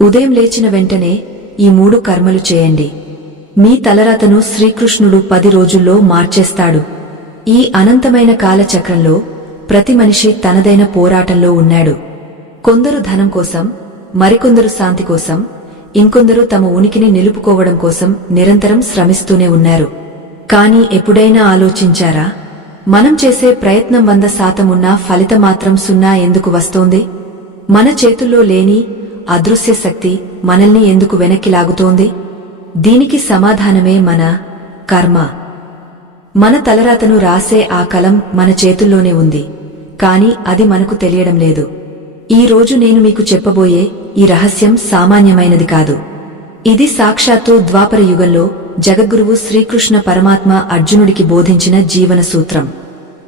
ఉదయం లేచిన వెంటనే ఈ 3 కర్మలు చేయండి. మీ తలరాతను శ్రీకృష్ణుడు 10 రోజుల్లో మార్చేస్తాడు. ఈ అనంతమైన కాలచక్రంలో ప్రతి మనిషి తనదైన పోరాటంలో ఉన్నాడు. కొందరు ధనం కోసం, మరికొందరు శాంతి కోసం, ఇంకొందరు తమ ఉనికిని నిలుపుకోవడం కోసం నిరంతరం శ్రమిస్తూనే ఉన్నారు. కానీ ఎప్పుడైనా ఆలోచించారా, మనం చేసే ప్రయత్నం 100% ఉన్నా ఫలితం మాత్రం 0 ఎందుకు వస్తోంది? మన చేతుల్లో లేని అదృశ్య శక్తి మనల్ని ఎందుకు వెనక్కి లాగుతోంది? దీనికి సమాధానమే మన కర్మ. మన తలరాతను రాసే ఆ కలం మన చేతుల్లోనే ఉంది, కాని అది మనకు తెలియడం లేదు. ఈ రోజు నేను మీకు చెప్పబోయే ఈ రహస్యం సామాన్యమైనది కాదు. ఇది సాక్షాత్తు ద్వాపర యుగంలో జగద్గురువు శ్రీకృష్ణ పరమాత్మ అర్జునుడికి బోధించిన జీవన సూత్రం.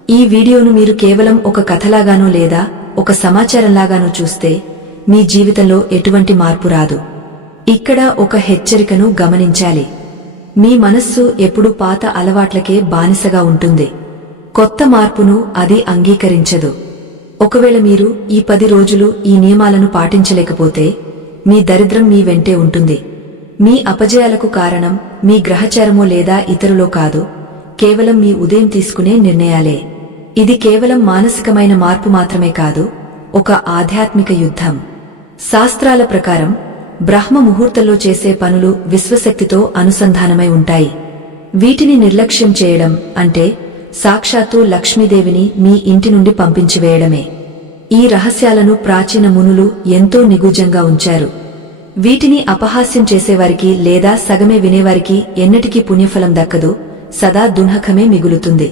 ఈ వీడియోను మీరు కేవలం ఒక కథలాగానో లేదా ఒక సమాచారంలాగానో చూస్తే మీ జీవితంలో ఎటువంటి మార్పు రాదు. ఇక్కడ ఒక హెచ్చరికను గమనించాలి. మీ మనస్సు ఎప్పుడూ పాత అలవాట్లకే బానిసగా ఉంటుంది. కొత్త మార్పును అది అంగీకరించదు. ఒకవేళ మీరు ఈ 10 రోజులు ఈ నియమాలను పాటించలేకపోతే మీ దరిద్రం మీ వెంటే ఉంటుంది. మీ అపజయాలకు కారణం మీ గ్రహచారమో లేదా ఇతరులో కాదు, కేవలం మీ ఉదయం తీసుకునే నిర్ణయాలే. ఇది కేవలం మానసికమైన మార్పు మాత్రమే కాదు, ఒక ఆధ్యాత్మిక యుద్ధం. శాస్త్రాల ప్రకారం బ్రహ్మ ముహూర్తంలో చేసే పనులు విశ్వశక్తితో అనుసంధానమై ఉంటాయి. వీటిని నిర్లక్ష్యం చేయడం అంటే సాక్షాత్తు లక్ష్మీదేవిని మీ ఇంటి నుండి పంపించివేయడమే. ఈ రహస్యాలను ప్రాచీన మునులు ఎంతో నిగూఢంగా ఉంచారు. వీటిని అపహాస్యం చేసేవారికి లేదా సగమే వినేవారికి ఎన్నటికీ పుణ్యఫలం దక్కదు, సదా దున్హకమే మిగులుతుంది.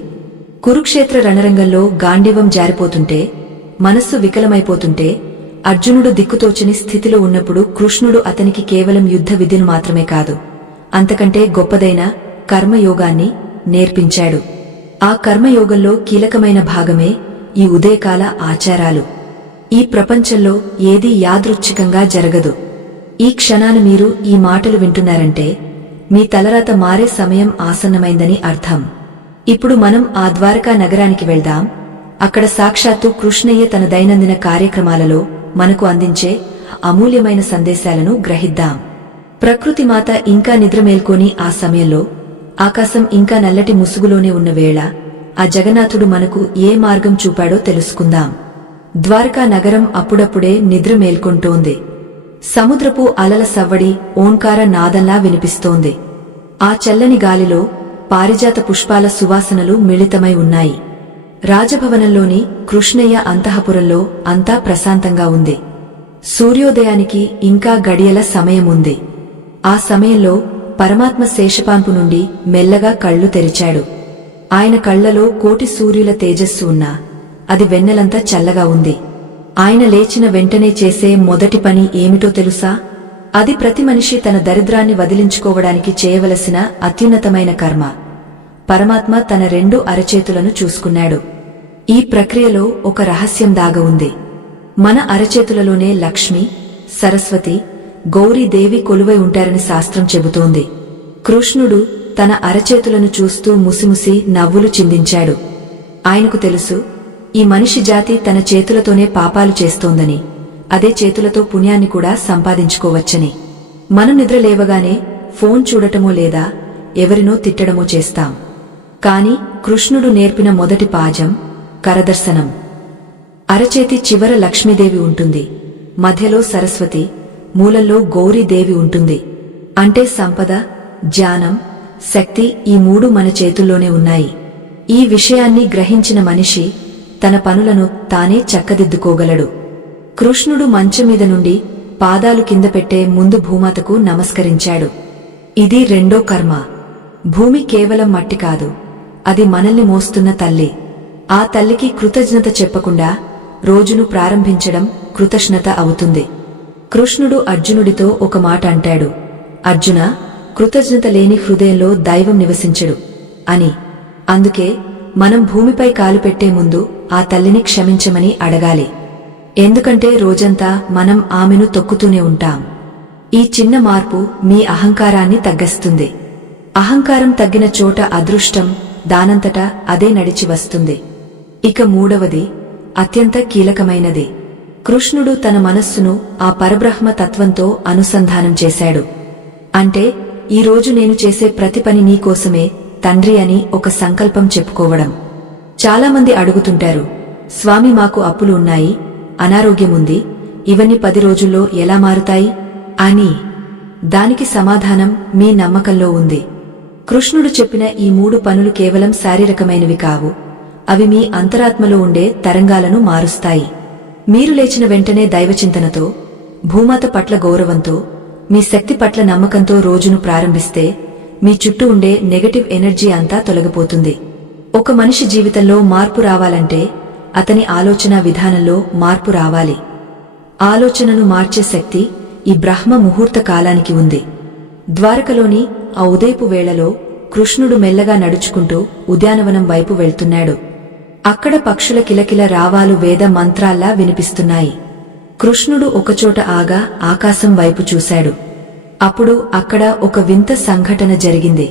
కురుక్షేత్ర రణరంగంలో గాండీవం జారిపోతుంటే, మనస్సు వికలమైపోతుంటే, అర్జునుడు దిక్కుతోచని స్థితిలో ఉన్నప్పుడు కృష్ణుడు అతనికి కేవలం యుద్ధ విద్యను మాత్రమే కాదు, అంతకంటే గొప్పదైన కర్మయోగాన్ని నేర్పించాడు. ఆ కర్మయోగంలో కీలకమైన భాగమే ఈ ఉదయకాల ఆచారాలు. ఈ ప్రపంచంలో ఏదీ యాదృచ్ఛికంగా జరగదు. ఈ క్షణాన మీరు ఈ మాటలు వింటున్నారంటే మీ తలరాత మారే సమయం ఆసన్నమైందని అర్థం. ఇప్పుడు మనం ఆ ద్వారకా నగరానికి వెళ్దాం. అక్కడ సాక్షాత్తు కృష్ణయ్య తన దైనందిన కార్యక్రమాలలో మనకు అందించే అమూల్యమైన సందేశాలను గ్రహిద్దాం. ప్రకృతి మాత ఇంకా నిద్రమేల్కొని ఆ సమయంలో ఆకాశం ఇంకా నల్లటి ముసుగులోనే ఉన్న వేళ ఆ జగన్నాథుడు మనకు ఏ మార్గం చూపాడో తెలుసుకుందాం. ద్వారకా నగరం అప్పుడప్పుడే నిద్ర మేల్కొంటోంది. సముద్రపు అలల సవ్వడి ఓంకార నాదంలా వినిపిస్తోంది. ఆ చల్లని గాలిలో పారిజాత పుష్పాల సువాసనలు మిళితమై ఉన్నాయి. రాజభవనంలోని కృష్ణయ్య అంతఃపురంలో అంతా ప్రశాంతంగా ఉంది. సూర్యోదయానికి ఇంకా గడియల సమయముంది. ఆ సమయంలో పరమాత్మ శేషపాన్పు నుండి మెల్లగా కళ్ళు తెరిచాడు. ఆయన కళ్లలో కోటి సూర్యుల తేజస్సు ఉన్నా అది వెన్నెలంతా చల్లగా ఉంది. ఆయన లేచిన వెంటనే చేసే మొదటి పని ఏమిటో తెలుసా? అది ప్రతి మనిషి తన దరిద్రాన్ని వదిలించుకోవడానికి చేయవలసిన అత్యున్నతమైన కర్మ. పరమాత్మ తన 2 అరచేతులను చూసుకున్నాడు. ఈ ప్రక్రియలో ఒక రహస్యం దాగ ఉంది. మన అరచేతులలోనే లక్ష్మి, సరస్వతి, గౌరీదేవి కొలువై ఉంటారని శాస్త్రం చెబుతోంది. కృష్ణుడు తన అరచేతులను చూస్తూ ముసిముసి నవ్వులు చిందించాడు. ఆయనకు తెలుసు, ఈ మనిషి జాతి తన చేతులతోనే పాపాలు చేస్తోందని, అదే చేతులతో పుణ్యాన్ని కూడా సంపాదించుకోవచ్చని. మనం నిద్ర లేవగానే ఫోన్ చూడటమో లేదా ఎవరినో తిట్టడమో చేస్తాం. కాని కృష్ణుడు నేర్పిన మొదటి పాఠం కరదర్శనం. అరచేతి చివర లక్ష్మీదేవి ఉంటుంది, మధ్యలో సరస్వతి, మూలంలో గౌరీదేవి ఉంటుంది. అంటే సంపద, జ్ఞానం, శక్తి ఈ 3 మన చేతుల్లోనే ఉన్నాయి. ఈ విషయాన్ని గ్రహించిన మనిషి తన పనులను తానే చక్కదిద్దుకోగలడు. కృష్ణుడు మంచం మీద నుండి పాదాలు కింద పెట్టే ముందు భూమాతకు నమస్కరించాడు. ఇది 2వ కర్మ. భూమి కేవలం మట్టి కాదు, అది మనల్ని మోస్తున్న తల్లి. ఆ తల్లికి కృతజ్ఞత చెప్పకుండా రోజును ప్రారంభించడం కృతజ్ఞత అవుతుంది. కృష్ణుడు అర్జునుడితో ఒక మాట అంటాడు, అర్జున, కృతజ్ఞత లేని హృదయంలో దైవం నివసించడు అని. అందుకే మనం భూమిపై కాలు పెట్టే ముందు ఆ తల్లిని క్షమించమని అడగాలి. ఎందుకంటే రోజంతా మనం ఆమెను తొక్కుతూనే ఉంటాం. ఈ చిన్న మార్పు మీ అహంకారాన్ని తగ్గిస్తుంది. అహంకారం తగ్గిన చోట అదృష్టం దానంతటా అదే నడిచి వస్తుంది. ఇక 3వది అత్యంత కీలకమైనది. కృష్ణుడు తన మనస్సును ఆ పరబ్రహ్మ తత్వంతో అనుసంధానం చేశాడు. అంటే ఈరోజు నేను చేసే ప్రతి పని నీకోసమే తండ్రి అని ఒక సంకల్పం చెప్పుకోవడం. చాలామంది అడుగుతుంటారు, స్వామి మాకు అప్పులు ఉన్నాయి, అనారోగ్యముంది, ఇవన్నీ 10 రోజుల్లో ఎలా మారుతాయి అని. దానికి సమాధానం మీ నమ్మకంలో ఉంది. కృష్ణుడు చెప్పిన ఈ 3 పనులు కేవలం శారీరకమైనవి కావు, అవి మీ అంతరాత్మలో ఉండే తరంగాలను మారుస్తాయి. మీరు లేచిన వెంటనే దైవచింతనతో, భూమాత పట్ల గౌరవంతో, మీ శక్తి పట్ల నమ్మకంతో రోజును ప్రారంభిస్తే మీ చుట్టూ ఉండే నెగటివ్ ఎనర్జీ అంతా తొలగిపోతుంది. ఒక మనిషి జీవితంలో మార్పు రావాలంటే అతని ఆలోచన విధానంలో మార్పు రావాలి. ఆలోచనను మార్చే శక్తి ఈ బ్రహ్మ ముహూర్త కాలానికి ఉంది. ద్వారకలోని ఆ ఉదయపు వేళలో కృష్ణుడు మెల్లగా నడుచుకుంటూ ఉద్యానవనం వైపు వెళ్తున్నాడు. అక్కడ పక్షుల కిలకిల రావాలు వేద మంత్రాల్లా వినిపిస్తున్నాయి. కృష్ణుడు ఒకచోట ఆగా ఆకాశం వైపు చూశాడు. అప్పుడు అక్కడ ఒక వింత సంఘటన జరిగింది.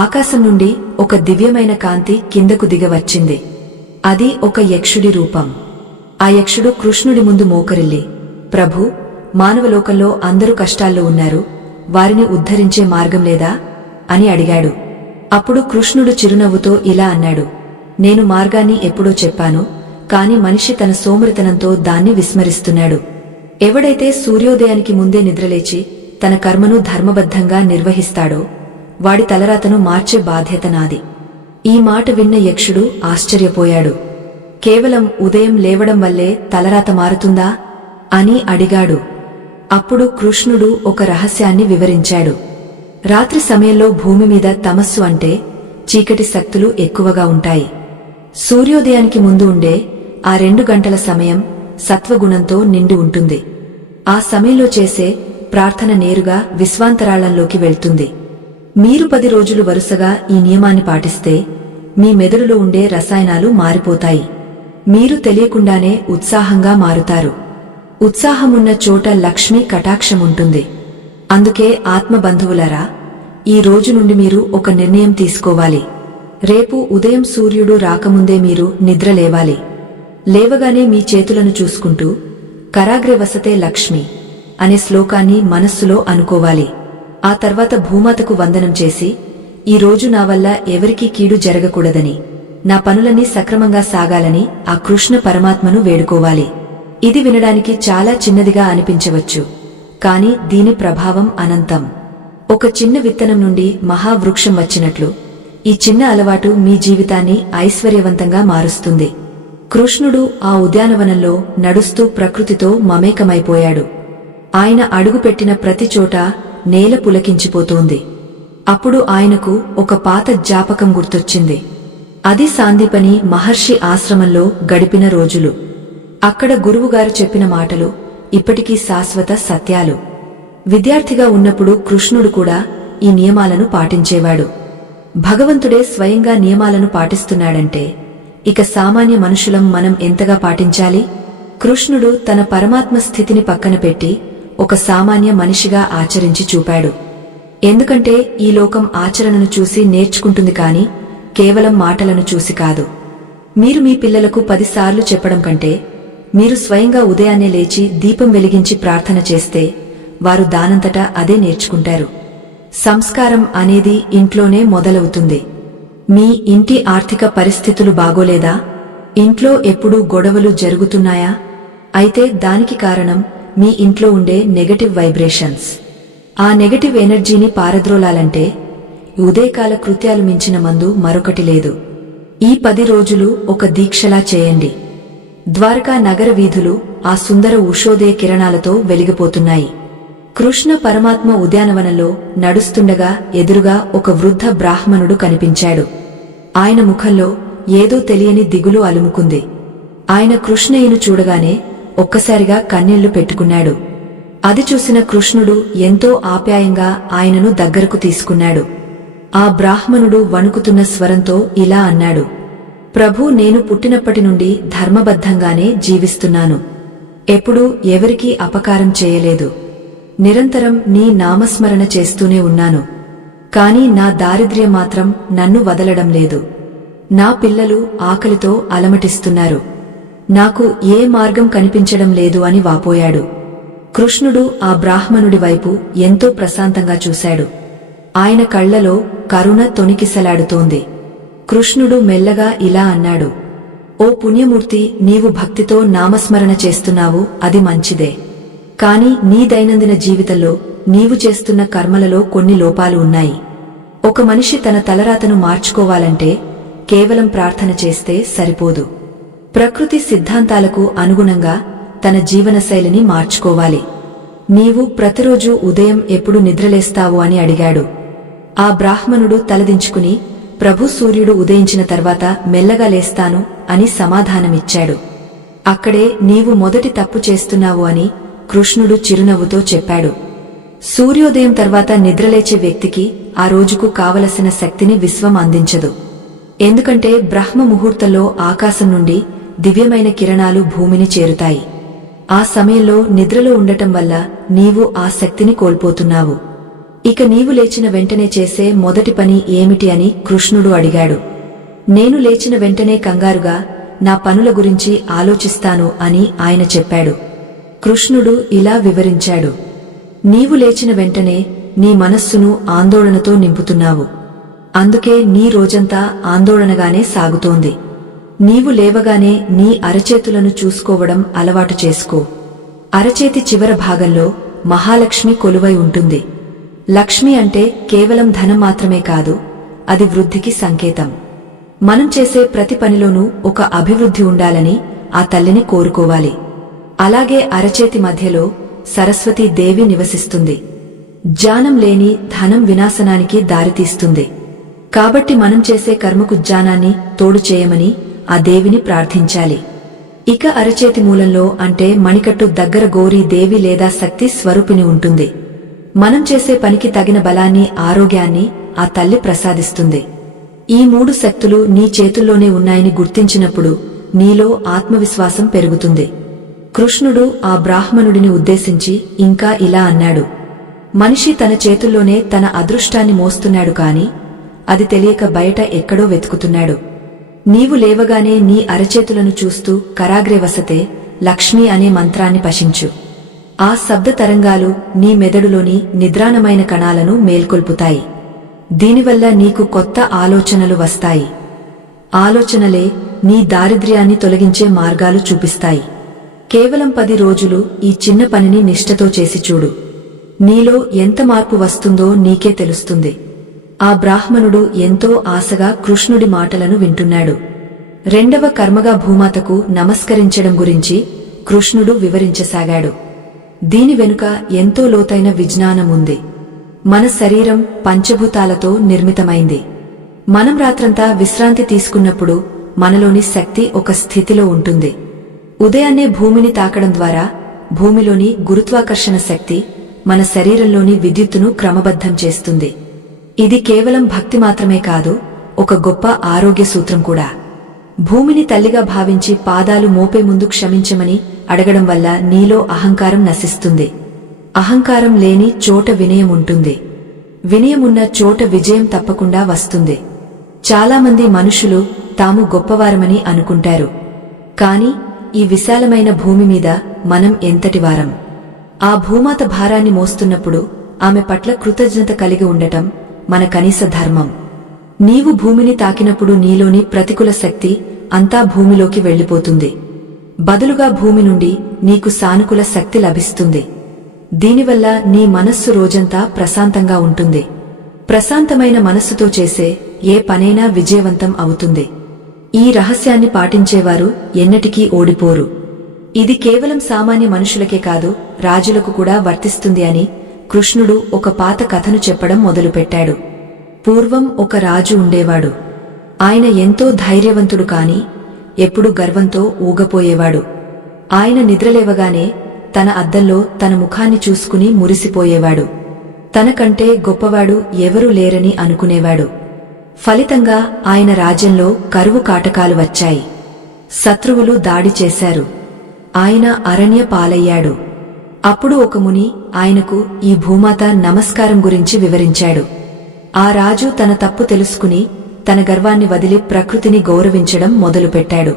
ఆకాశం నుండి ఒక దివ్యమైన కాంతి కిందకు దిగవచ్చింది. అది ఒక యక్షుడి రూపం. ఆ యక్షుడు కృష్ణుడి ముందు మోకరిల్లి, ప్రభూ, మానవలోకంలో అందరూ కష్టాల్లో ఉన్నారు, వారిని ఉద్ధరించే మార్గం లేదా అని అడిగాడు. అప్పుడు కృష్ణుడు చిరునవ్వుతో ఇలా అన్నాడు, నేను మార్గాన్ని ఎప్పుడో చెప్పాను, కాని మనిషి తన సోమరితనంతో దాన్ని విస్మరిస్తున్నాడు. ఎవడైతే సూర్యోదయానికి ముందే నిద్రలేచి తన కర్మను ధర్మబద్ధంగా నిర్వహిస్తాడో వాడి తలరాతను మార్చే బాధ్యత నాది. ఈ మాట విన్న యక్షుడు ఆశ్చర్యపోయాడు. కేవలం ఉదయం లేవడం వల్లే తలరాత మారుతుందా అని అడిగాడు. అప్పుడు కృష్ణుడు ఒక రహస్యాన్ని వివరించాడు. రాత్రి సమయంలో భూమి మీద తమస్సు అంటే చీకటి శక్తులు ఎక్కువగా ఉంటాయి. సూర్యోదయానికి ముందు ఉండే ఆ 2 గంటల సమయం సత్వగుణంతో నిండి ఉంటుంది. ఆ సమయంలో చేసే ప్రార్థన నేరుగా విశ్వాంతరాళంలోకి వెళ్తుంది. మీరు 10 రోజులు వరుసగా ఈ నియమాన్ని పాటిస్తే మీ మెదడులో ఉండే రసాయనాలు మారిపోతాయి. మీరు తెలియకుండానే ఉత్సాహంగా మారుతారు. ఉత్సాహమున్న చోట లక్ష్మీ కటాక్షముంటుంది. అందుకే ఆత్మబంధువులారా, ఈ రోజు నుండి మీరు ఒక నిర్ణయం తీసుకోవాలి. రేపు ఉదయం సూర్యుడు రాకముందే మీరు నిద్ర లేవాలి. లేవగానే మీ చేతులను చూసుకుంటూ కరాగ్రే వసతే లక్ష్మి అనే శ్లోకాన్ని మనస్సులో అనుకోవాలి. ఆ తర్వాత భూమాతకు వందనం చేసి, ఈ రోజు నా వల్ల ఎవరికీ కీడు జరగకూడదని, నా పనులన్నీ సక్రమంగా సాగాలని ఆ కృష్ణ పరమాత్మను వేడుకోవాలి. ఇది వినడానికి చాలా చిన్నదిగా అనిపించవచ్చు, కాని దీని ప్రభావం అనంతం. ఒక చిన్న విత్తనం నుండి మహావృక్షం వచ్చినట్లు ఈ చిన్న అలవాటు మీ జీవితాన్ని ఐశ్వర్యవంతంగా మారుస్తుంది. కృష్ణుడు ఆ ఉద్యానవనంలో నడుస్తూ ప్రకృతితో మమేకమైపోయాడు. ఆయన అడుగుపెట్టిన ప్రతి చోట నేల పులకించిపోతోంది. అప్పుడు ఆయనకు ఒక పాత జ్ఞాపకం గుర్తొచ్చింది. అది సాందీపని మహర్షి ఆశ్రమంలో గడిపిన రోజులు. అక్కడ గురువుగారు చెప్పిన మాటలు ఇప్పటికీ శాశ్వత సత్యాలు. విద్యార్థిగా ఉన్నప్పుడు కృష్ణుడు కూడా ఈ నియమాలను పాటించేవాడు. భగవంతుడే స్వయంగా నియమాలను పాటిస్తున్నాడంటే ఇక సామాన్య మనుషులం మనం ఎంతగా పాటించాలి? కృష్ణుడు తన పరమాత్మ స్థితిని పక్కన పెట్టి ఒక సామాన్య మనిషిగా ఆచరించి చూపాడు. ఎందుకంటే ఈ లోకం ఆచరణను చూసి నేర్చుకుంటుంది కాని కేవలం మాటలను చూసి కాదు. మీరు మీ పిల్లలకు 10 సార్లు చెప్పడం కంటే మీరు స్వయంగా ఉదయాన్నే లేచి దీపం వెలిగించి ప్రార్థన చేస్తే వారు దానంతటా అదే నేర్చుకుంటారు. సంస్కారం అనేది ఇంట్లోనే మొదలవుతుంది. మీ ఇంటి ఆర్థిక పరిస్థితులు బాగోలేదా? ఇంట్లో ఎప్పుడూ గొడవలు జరుగుతున్నాయా? అయితే దానికి కారణం మీ ఇంట్లో ఉండే నెగటివ్ వైబ్రేషన్స్. ఆ నెగటివ్ ఎనర్జీని పారద్రోలాలంటే ఉదయకాల కృత్యాలు మించిన మందు మరొకటి లేదు. ఈ 10 రోజులు ఒక దీక్షలా చేయండి. ద్వారకా నగర వీధులు ఆ సుందర ఉషోదయ కిరణాలతో వెలిగిపోతున్నాయి. కృష్ణ పరమాత్మ ఉద్యానవనంలో నడుస్తుండగా ఎదురుగా ఒక వృద్ధ బ్రాహ్మణుడు కనిపించాడు. ఆయన ముఖంలో ఏదో తెలియని దిగులు అలుముకుంది. ఆయన కృష్ణయ్యను చూడగానే ఒక్కసారిగా కన్నీళ్లు పెట్టుకున్నాడు. అది చూసిన కృష్ణుడు ఎంతో ఆప్యాయంగా ఆయనను దగ్గరకు తీసుకున్నాడు. ఆ బ్రాహ్మణుడు వణుకుతున్న స్వరంతో ఇలా అన్నాడు, ప్రభూ, నేను పుట్టినప్పటి నుండి ధర్మబద్ధంగానే జీవిస్తున్నాను. ఎప్పుడూ ఎవరికీ అపకారం చేయలేదు. నిరంతరం నీ నామస్మరణ చేస్తూనే ఉన్నాను. కాని నా దారిద్ర్యం మాత్రం నన్ను వదలడం లేదు. నా పిల్లలు ఆకలితో అలమటిస్తున్నారు. నాకు ఏ మార్గం కనిపించడం లేదు అని వాపోయాడు. కృష్ణుడు ఆ బ్రాహ్మణుడి వైపు ఎంతో ప్రశాంతంగా చూశాడు. ఆయన కళ్లలో కరుణ తొణికిసలాడుతోంది. కృష్ణుడు మెల్లగా ఇలా అన్నాడు, ఓ పుణ్యమూర్తి, నీవు భక్తితో నామస్మరణ చేస్తున్నావు, అది మంచిదే. కాని నీ దైనందిన జీవితంలో నీవు చేస్తున్న కర్మలలో కొన్ని లోపాలు ఉన్నాయి. ఒక మనిషి తన తలరాతను మార్చుకోవాలంటే కేవలం ప్రార్థన చేస్తే సరిపోదు. ప్రకృతి సిద్ధాంతాలకు అనుగుణంగా తన జీవనశైలిని మార్చుకోవాలి. నీవు ప్రతిరోజూ ఉదయం ఎప్పుడు నిద్రలేస్తావు అని అడిగాడు. ఆ బ్రాహ్మణుడు తలదించుకుని, ప్రభు సూర్యుడు ఉదయించిన తర్వాత మెల్లగా లేస్తాను అని సమాధానమిచ్చాడు. అక్కడే నీవు మొదటి తప్పు చేస్తున్నావు అని కృష్ణుడు చిరునవ్వుతో చెప్పాడు. సూర్యోదయం తర్వాత నిద్రలేచే వ్యక్తికి ఆ రోజుకు కావలసిన శక్తిని విశ్వం అందించదు. ఎందుకంటే బ్రహ్మ ముహూర్తంలో ఆకాశం నుండి దివ్యమైన కిరణాలు భూమిని చేరుతాయి. ఆ సమయంలో నిద్రలో ఉండటం వల్ల నీవు ఆ శక్తిని కోల్పోతున్నావు. ఇక నీవు లేచిన వెంటనే చేసే మొదటి పని ఏమిటి అని కృష్ణుడు అడిగాడు. నేను లేచిన వెంటనే కంగారుగా నా పనుల గురించి ఆలోచిస్తాను అని ఆయన చెప్పాడు. కృష్ణుడు ఇలా వివరించాడు, నీవు లేచిన వెంటనే నీ మనస్సును ఆందోళనతో నింపుతున్నావు. అందుకే నీ రోజంతా ఆందోళనగానే సాగుతోంది. నీవు లేవగానే నీ అరచేతులను చూసుకోవడం అలవాటు చేసుకో. అరచేతి చివర భాగంలో మహాలక్ష్మి కొలువై ఉంటుంది. లక్ష్మి అంటే కేవలం ధనం మాత్రమే కాదు, అది వృద్ధికి సంకేతం. మనం చేసే ప్రతి పనిలోనూ ఒక అభివృద్ధి ఉండాలని ఆ తల్లిని కోరుకోవాలి. అలాగే అరచేతి మధ్యలో సరస్వతీ దేవి నివసిస్తుంది. జ్ఞానం లేని ధనం వినాశనానికి దారితీస్తుంది. కాబట్టి మనం చేసే కర్మకు జ్ఞానాన్ని తోడు చేయమని ఆ దేవిని ప్రార్థించాలి. ఇక అరచేతి మూలంలో అంటే మణికట్టు దగ్గర గౌరీ దేవి లేదా శక్తి స్వరూపిణి ఉంటుంది. మనం చేసే పనికి తగిన బలాన్ని, ఆరోగ్యాన్ని ఆ తల్లి ప్రసాదిస్తుంది. ఈ 3 శక్తులు నీ చేతుల్లోనే ఉన్నాయని గుర్తించినప్పుడు నీలో ఆత్మవిశ్వాసం పెరుగుతుంది. కృష్ణుడు ఆ బ్రాహ్మణుడిని ఉద్దేశించి ఇంకా ఇలా అన్నాడు, మనిషి తన చేతుల్లోనే తన అదృష్టాన్ని మోస్తున్నాడు కాని అది తెలియక బయట ఎక్కడో వెతుకుతున్నాడు. నీవు లేవగానే నీ అరచేతులను చూస్తూ కరాగ్రే వసతే లక్ష్మి అనే మంత్రాన్ని పఠించు. ఆ శబ్ద తరంగాలు నీ మెదడులోని నిద్రాణమైన కణాలను మేల్కొల్పుతాయి. దీనివల్ల నీకు కొత్త ఆలోచనలు వస్తాయి. ఆలోచనలే నీ దారిద్ర్యాన్ని తొలగించే మార్గాలు చూపిస్తాయి. కేవలం 10 రోజులు ఈ చిన్న పనిని నిష్ఠతో చేసి చూడు. నీలో ఎంత మార్పు వస్తుందో నీకే తెలుస్తుంది. ఆ బ్రాహ్మణుడు ఎంతో ఆశగా కృష్ణుడి మాటలను వింటున్నాడు. 2వ కర్మగా భూమాతకు నమస్కరించడం గురించి కృష్ణుడు వివరించసాగాడు. దీని వెనుక ఎంతో లోతైన విజ్ఞానం ఉంది. మన శరీరం పంచభూతాలతో నిర్మితమైంది. మనం రాత్రంతా విశ్రాంతి తీసుకున్నప్పుడు మనలోని శక్తి ఒక స్థితిలో ఉంటుంది. ఉదయాన్నే భూమిని తాకడం ద్వారా భూమిలోని గురుత్వాకర్షణ శక్తి మన శరీరంలోని విద్యుత్తును క్రమబద్ధం చేస్తుంది. ఇది కేవలం భక్తి మాత్రమే కాదు, ఒక గొప్ప ఆరోగ్య సూత్రం కూడా. భూమిని తల్లిగా భావించి పాదాలు మోపే ముందు క్షమించమని అడగడం వల్ల నీలో అహంకారం నశిస్తుంది. అహంకారం లేని చోట వినయం ఉంటుంది. వినయమున్న చోట విజయం తప్పకుండా వస్తుంది. చాలామంది మనుషులు తాము గొప్పవారమని అనుకుంటారు. కాని ఈ విశాలమైన భూమి మీద మనం ఎంతటివారం? ఆ భూమాత భారాన్ని మోస్తున్నప్పుడు ఆమె పట్ల కృతజ్ఞత కలిగి ఉండటం మన కనీస ధర్మం. నీవు భూమిని తాకినప్పుడు నీలోని ప్రతికూల శక్తి అంతా భూమిలోకి వెళ్లిపోతుంది. బదులుగా భూమి నుండి నీకు సానుకూల శక్తి లభిస్తుంది. దీనివల్ల నీ మనస్సు రోజంతా ప్రశాంతంగా ఉంటుంది. ప్రశాంతమైన మనస్సుతో చేసే ఏ పనైనా విజయవంతం అవుతుంది. ఈ రహస్యాన్ని పాటించేవారు ఎన్నటికీ ఓడిపోరు. ఇది కేవలం సామాన్య మనుషులకే కాదు, రాజులకు కూడా వర్తిస్తుంది అని కృష్ణుడు ఒక పాత కథను చెప్పడం మొదలుపెట్టాడు. పూర్వం ఒక రాజు ఉండేవాడు. ఆయన ఎంతో ధైర్యవంతుడు కాని ఎప్పుడూ గర్వంతో ఊగపోయేవాడు. ఆయన నిద్రలేవగానే తన అద్దంలో తన ముఖాన్ని చూసుకుని మురిసిపోయేవాడు. తనకంటే గొప్పవాడు ఎవరూ లేరని అనుకునేవాడు. ఫలితంగా ఆయన రాజ్యంలో కరువు కాటకాలు వచ్చాయి. శత్రువులు దాడి చేశారు. ఆయన అరణ్య పాలయ్యాడు. అప్పుడు ఒక ముని ఆయనకు ఈ భూమాత నమస్కారం గురించి వివరించాడు. ఆ రాజు తన తప్పు తెలుసుకుని తన గర్వాన్ని వదిలి ప్రకృతిని గౌరవించడం మొదలుపెట్టాడు.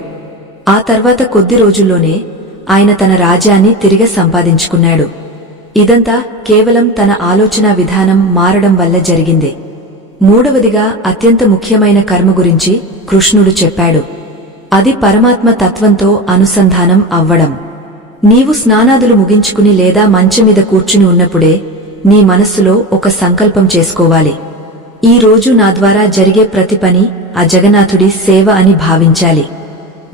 ఆ తర్వాత కొద్ది రోజుల్లోనే ఆయన తన రాజ్యాన్ని తిరిగి సంపాదించుకున్నాడు. ఇదంతా కేవలం తన ఆలోచనా విధానం మారడం వల్ల జరిగింది. మూడవదిగా అత్యంత ముఖ్యమైన కర్మ గురించి కృష్ణుడు చెప్పాడు. అది పరమాత్మ తత్వంతో అనుసంధానం అవ్వడం. నీవు స్నానాదులు ముగించుకుని లేదా మంచం మీద కూర్చుని ఉన్నప్పుడే నీ మనస్సులో ఒక సంకల్పం చేసుకోవాలి. ఈ రోజు నా ద్వారా జరిగే ప్రతి పని ఆ జగన్నాథుడి సేవ అని భావించాలి.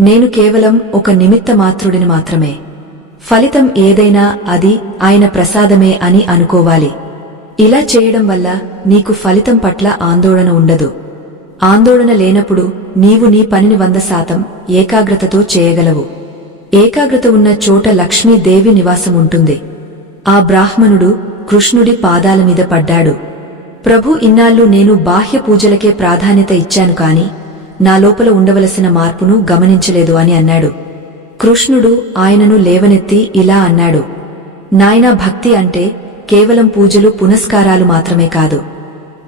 నేను కేవలం ఒక నిమిత్త మాత్రుడిని మాత్రమే. ఫలితం ఏదైనా అది ఆయన ప్రసాదమే అని అనుకోవాలి. ఇలా చేయడం వల్ల నీకు ఫలితం పట్ల ఆందోళన ఉండదు. ఆందోళన లేనప్పుడు నీవు నీ పనిని 100% ఏకాగ్రతతో చేయగలవు. ఏకాగ్రత ఉన్న చోట లక్ష్మీదేవి నివాసం ఉంటుంది. ఆ బ్రాహ్మణుడు కృష్ణుడి పాదాల మీద పడ్డాడు. ప్రభు, ఇన్నాళ్ళు నేను బాహ్య పూజలకే ప్రాధాన్యత ఇచ్చాను కాని నా లోపల ఉండవలసిన మార్పును గమనించలేదు అని అన్నాడు. కృష్ణుడు ఆయనను లేవనెత్తి ఇలా అన్నాడు, నాయనా, భక్తి అంటే కేవలం పూజలు పునస్కారాలు మాత్రమే కాదు.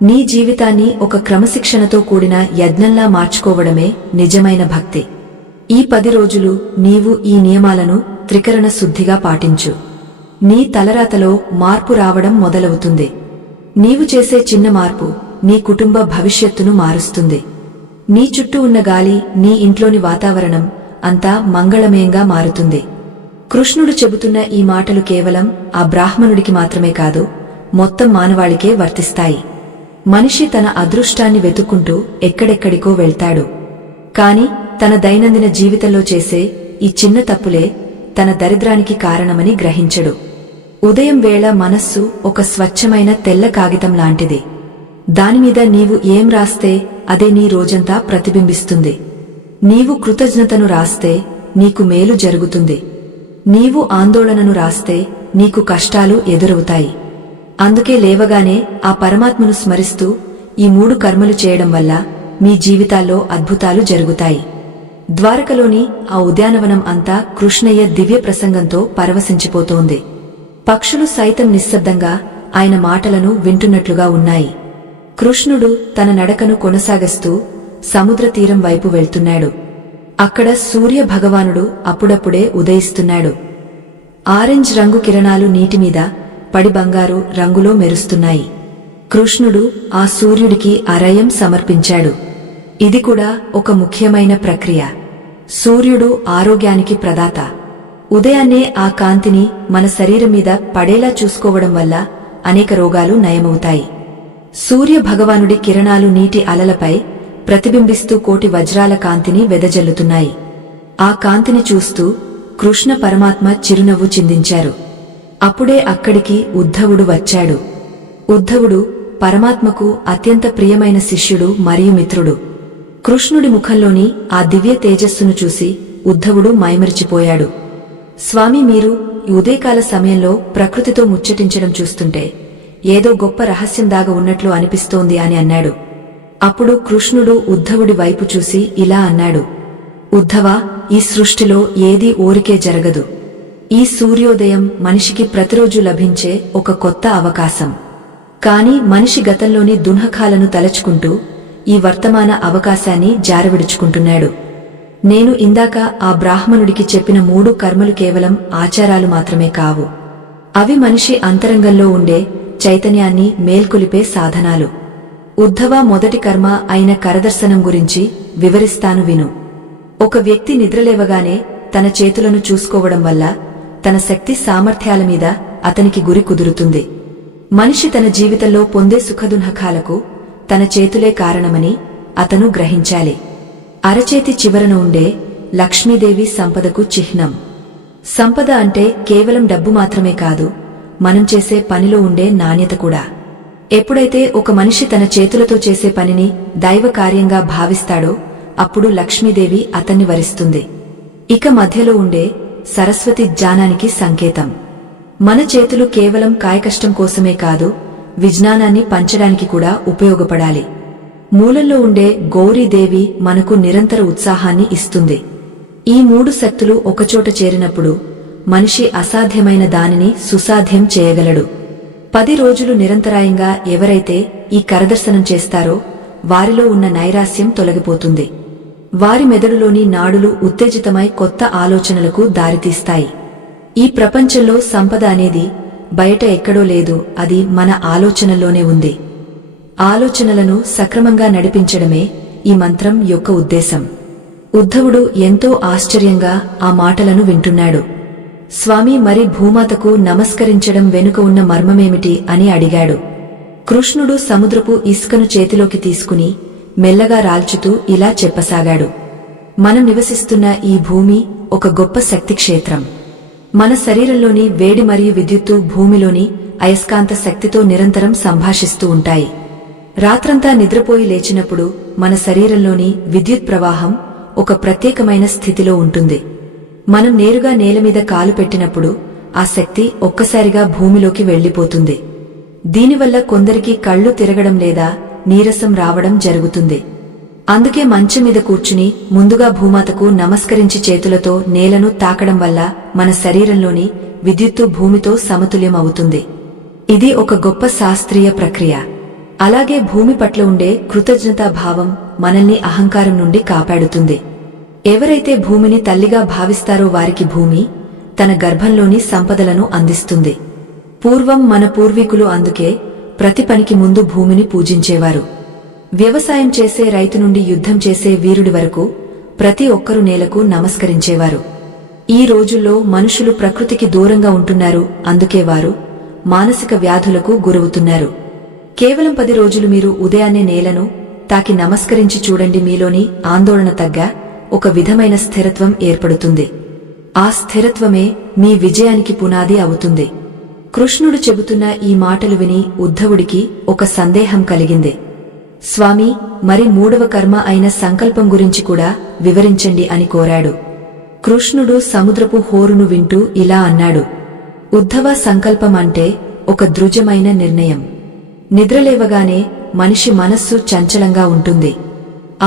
నీ జీవితాన్ని ఒక క్రమశిక్షణతో కూడిన యజ్ఞంలా మార్చుకోవడమే నిజమైన భక్తి. ఈ 10 రోజులు నీవు ఈ నియమాలను త్రికరణ శుద్ధిగా పాటించు. నీ తలరాతలో మార్పు రావడం మొదలవుతుంది. నీవు చేసే చిన్న మార్పు నీ కుటుంబ భవిష్యత్తును మారుస్తుంది. నీ చుట్టూ ఉన్న గాలి, నీ ఇంట్లోని వాతావరణం అంతా మంగళమయంగా మారుతుంది. కృష్ణుడు చెబుతున్న ఈ మాటలు కేవలం ఆ బ్రాహ్మణుడికి మాత్రమే కాదు, మొత్తం మానవాళికే వర్తిస్తాయి. మనిషి తన అదృష్టాన్ని వెతుక్కుంటూ ఎక్కడెక్కడికో వెళ్తాడు. కాని తన దైనందిన జీవితంలో చేసే ఈ చిన్న తప్పులే తన దరిద్రానికి కారణమని గ్రహించడు. ఉదయం వేళ మనస్సు ఒక స్వచ్ఛమైన తెల్ల కాగితం లాంటిది. దానిమీద నీవు ఏం రాస్తే అదే నీ రోజంతా ప్రతిబింబిస్తుంది. నీవు కృతజ్ఞతను రాస్తే నీకు మేలు జరుగుతుంది. నీవు ఆందోళనను రాస్తే నీకు కష్టాలు ఎదురవుతాయి. అందుకే లేవగానే ఆ పరమాత్మను స్మరిస్తూ ఈ 3 కర్మలు చేయడం వల్ల మీ జీవితాల్లో అద్భుతాలు జరుగుతాయి. ద్వారకలోని ఆ ఉద్యానవనం అంతా కృష్ణయ్య దివ్య ప్రసంగంతో పరవశించిపోతోంది. పక్షులు సైతం నిశ్శబ్దంగా ఆయన మాటలను వింటున్నట్లుగా ఉన్నాయి. కృష్ణుడు తన నడకను కొనసాగిస్తూ సముద్ర తీరం వైపు వెళ్తున్నాడు. అక్కడ సూర్య భగవానుడు అప్పుడప్పుడే ఉదయిస్తున్నాడు. ఆరెంజ్ రంగు కిరణాలు నీటిమీద పడి బంగారు రంగులో మెరుస్తున్నాయి. కృష్ణుడు ఆ సూర్యుడికి అరయం సమర్పించాడు. ఇది కూడా ఒక ముఖ్యమైన ప్రక్రియ. సూర్యుడు ఆరోగ్యానికి ప్రదాత. ఉదయాన్నే ఆ కాంతిని మన శరీరం మీద పడేలా చూసుకోవడం వల్ల అనేక రోగాలు నయమవుతాయి. సూర్య భగవానుడి కిరణాలు నీటి అలలపై ప్రతిబింబిస్తూ కోటి వజ్రాల కాంతిని వెదజల్లుతున్నాయి. ఆ కాంతిని చూస్తూ కృష్ణ పరమాత్మ చిరునవ్వు చిందించారు. అప్పుడే అక్కడికి ఉద్ధవుడు వచ్చాడు. ఉద్ధవుడు పరమాత్మకు అత్యంత ప్రియమైన శిష్యుడు మరియు మిత్రుడు. కృష్ణుడి ముఖంలోని ఆ దివ్య తేజస్సును చూసి ఉద్ధవుడు మైమరిచిపోయాడు. స్వామి, మీరు ఈ ఉదయకాల సమయంలో ప్రకృతితో ముచ్చటించడం చూస్తుంటే ఏదో గొప్ప రహస్యం దాగ ఉన్నట్లు అనిపిస్తోంది అని అన్నాడు. అప్పుడు కృష్ణుడు ఉద్ధవుడి వైపు చూసి ఇలా అన్నాడు, ఉద్ధవా, ఈ సృష్టిలో ఏదీ ఊరికే జరగదు. ఈ సూర్యోదయం మనిషికి ప్రతిరోజు లభించే ఒక కొత్త అవకాశం. కాని మనిషి గతంలోని దున్హకాలను తలచుకుంటూ ఈ వర్తమాన అవకాశాన్ని జారవిడుచుకుంటున్నాడు. నేను ఇందాక ఆ బ్రాహ్మణుడికి చెప్పిన 3 కర్మలు కేవలం ఆచారాలు మాత్రమే కావు. అవి మనిషి అంతరంగంలో ఉండే చైతన్యాన్ని మేల్కొలిపే సాధనాలు. ఉద్ధవ, మొదటి కర్మ అయిన కరదర్శనం గురించి వివరిస్తాను విను. ఒక వ్యక్తి నిద్రలేవగానే తన చేతులను చూసుకోవడం వల్ల తన శక్తి సామర్థ్యాల మీద అతనికి గురి కుదురుతుంది. మనిషి తన జీవితంలో పొందే సుఖదున్హకాలకు తన చేతులే కారణమని అతను గ్రహించాలి. అరచేతి చివరన ఉండే లక్ష్మీదేవి సంపదకు చిహ్నం. సంపద అంటే కేవలం డబ్బు మాత్రమే కాదు, మనం చేసే పనిలో ఉండే నాణ్యత కూడా. ఎప్పుడైతే ఒక మనిషి తన చేతులతో చేసే పనిని దైవ కార్యంగా భావిస్తాడో అప్పుడు లక్ష్మీదేవి అతన్ని వరిస్తుంది. ఇక మధ్యలో ఉండే సరస్వతి జ్ఞానానికి సంకేతం. మన చేతులు కేవలం కాయకష్టం కోసమే కాదు, విజ్ఞానాన్ని పంచడానికి కూడా ఉపయోగపడాలి. మూలంలో ఉండే గౌరీదేవి మనకు నిరంతర ఉత్సాహాన్ని ఇస్తుంది. ఈ 3 శక్తులు ఒకచోట చేరినప్పుడు మనిషి అసాధ్యమైన దానిని సుసాధ్యం చేయగలడు. 10 రోజులు నిరంతరాయంగా ఎవరైతే ఈ కరదర్శనం చేస్తారో వారిలో ఉన్న నైరాస్యం తొలగిపోతుంది. వారి మెదడులోని నాడులు ఉత్తేజితమై కొత్త ఆలోచనలకు దారితీస్తాయి. ఈ ప్రపంచంలో సంపద అనేది బయట ఎక్కడో లేదు, అది మన ఆలోచనల్లోనే ఉంది. ఆలోచనలను సక్రమంగా నడిపించడమే ఈ మంత్రం యొక్క ఉద్దేశం. ఉద్ధవుడు ఎంతో ఆశ్చర్యంగా ఆ మాటలను వింటున్నాడు. స్వామి, మరి భూమాతకు నమస్కరించడం వెనుక ఉన్న మర్మమేమిటి అని అడిగాడు. కృష్ణుడు సముద్రపు ఇసుకను చేతిలోకి తీసుకుని మెల్లగా రాల్చుతూ ఇలా చెప్పసాగాడు. మనం నివసిస్తున్న ఈ భూమి ఒక గొప్ప శక్తి క్షేత్రం. మన శరీరంలోని వేడి మరియు విద్యుత్తు భూమిలోని అయస్కాంత శక్తితో నిరంతరం సంభాషిస్తూ ఉంటాయి. రాత్రంతా నిద్రపోయి లేచినప్పుడు మన శరీరంలోని విద్యుత్ ప్రవాహం ఒక ప్రత్యేకమైన స్థితిలో ఉంటుంది. మనం నేరుగా నేలమీద కాలు పెట్టినప్పుడు ఆ శక్తి ఒక్కసారిగా భూమిలోకి వెళ్లిపోతుంది. దీనివల్ల కొందరికి కళ్ళు తిరగడం లేదా నీరసం రావడం జరుగుతుంది. అందుకే మంచం మీద కూర్చుని ముందుగా భూమాతకు నమస్కరించి చేతులతో నేలను తాకడం వల్ల మన శరీరంలోని విద్యుత్తు భూమితో సమతుల్యం అవుతుంది. ఇది ఒక గొప్ప శాస్త్రీయ ప్రక్రియ. అలాగే భూమి పట్ల ఉండే కృతజ్ఞతాభావం మనల్ని అహంకారం నుండి కాపాడుతుంది. ఎవరైతే భూమిని తల్లిగా భావిస్తారో వారికి భూమి తన గర్భంలోని సంపదలను అందిస్తుంది. పూర్వం మన పూర్వీకులు అందుకే ప్రతి పనికి ముందు భూమిని పూజించేవారు. వ్యవసాయం చేసే రైతు నుండి యుద్ధం చేసే వీరుడి వరకు ప్రతి ఒక్కరూ నేలకు నమస్కరించేవారు. ఈ రోజుల్లో మనుషులు ప్రకృతికి దూరంగా ఉంటున్నారు. అందుకే వారు మానసిక వ్యాధులకు గురవుతున్నారు. కేవలం 10 రోజులు మీరు ఉదయాన్నే నేలను తాకి నమస్కరించి చూడండి. మీలోని ఆందోళన తగ్గా ఒక విధమైన స్థిరత్వం ఏర్పడుతుంది. ఆ స్థిరత్వమే మీ విజయానికి పునాది అవుతుంది. కృష్ణుడు చెబుతున్న ఈ మాటలు విని ఉద్ధవుడికి ఒక సందేహం కలిగింది. స్వామి, మరి 3వ కర్మ అయిన సంకల్పం గురించి కూడా వివరించండి అని కోరాడు. కృష్ణుడు సముద్రపు హోరును వింటూ ఇలా అన్నాడు. ఉద్ధవ, సంకల్పం అంటే ఒక దృఢమైన నిర్ణయం. నిద్రలేవగానే మనిషి మనస్సు చంచలంగా ఉంటుంది.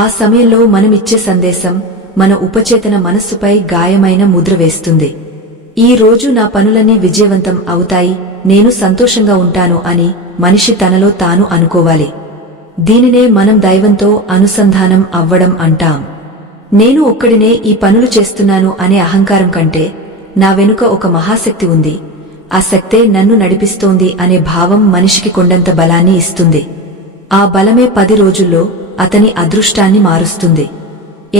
ఆ సమయంలో మనమిచ్చే సందేశం మన ఉపచేతన మనస్సుపై గాయమైన ముద్ర వేస్తుంది. ఈ రోజు నా పనులన్నీ విజయవంతం అవుతాయి, నేను సంతోషంగా ఉంటాను అని మనిషి తనలో తాను అనుకోవాలి. దీనినే మనం దైవంతో అనుసంధానం అవ్వడం అంటాం. నేను ఒక్కడినే ఈ పనులు చేస్తున్నాను అనే అహంకారం కంటే నా వెనుక ఒక మహాశక్తి ఉంది, ఆ శక్తే నన్ను నడిపిస్తోంది అనే భావం మనిషికి కొండంత బలాన్ని ఇస్తుంది. ఆ బలమే 10 రోజుల్లో అతని అదృష్టాన్ని మారుస్తుంది.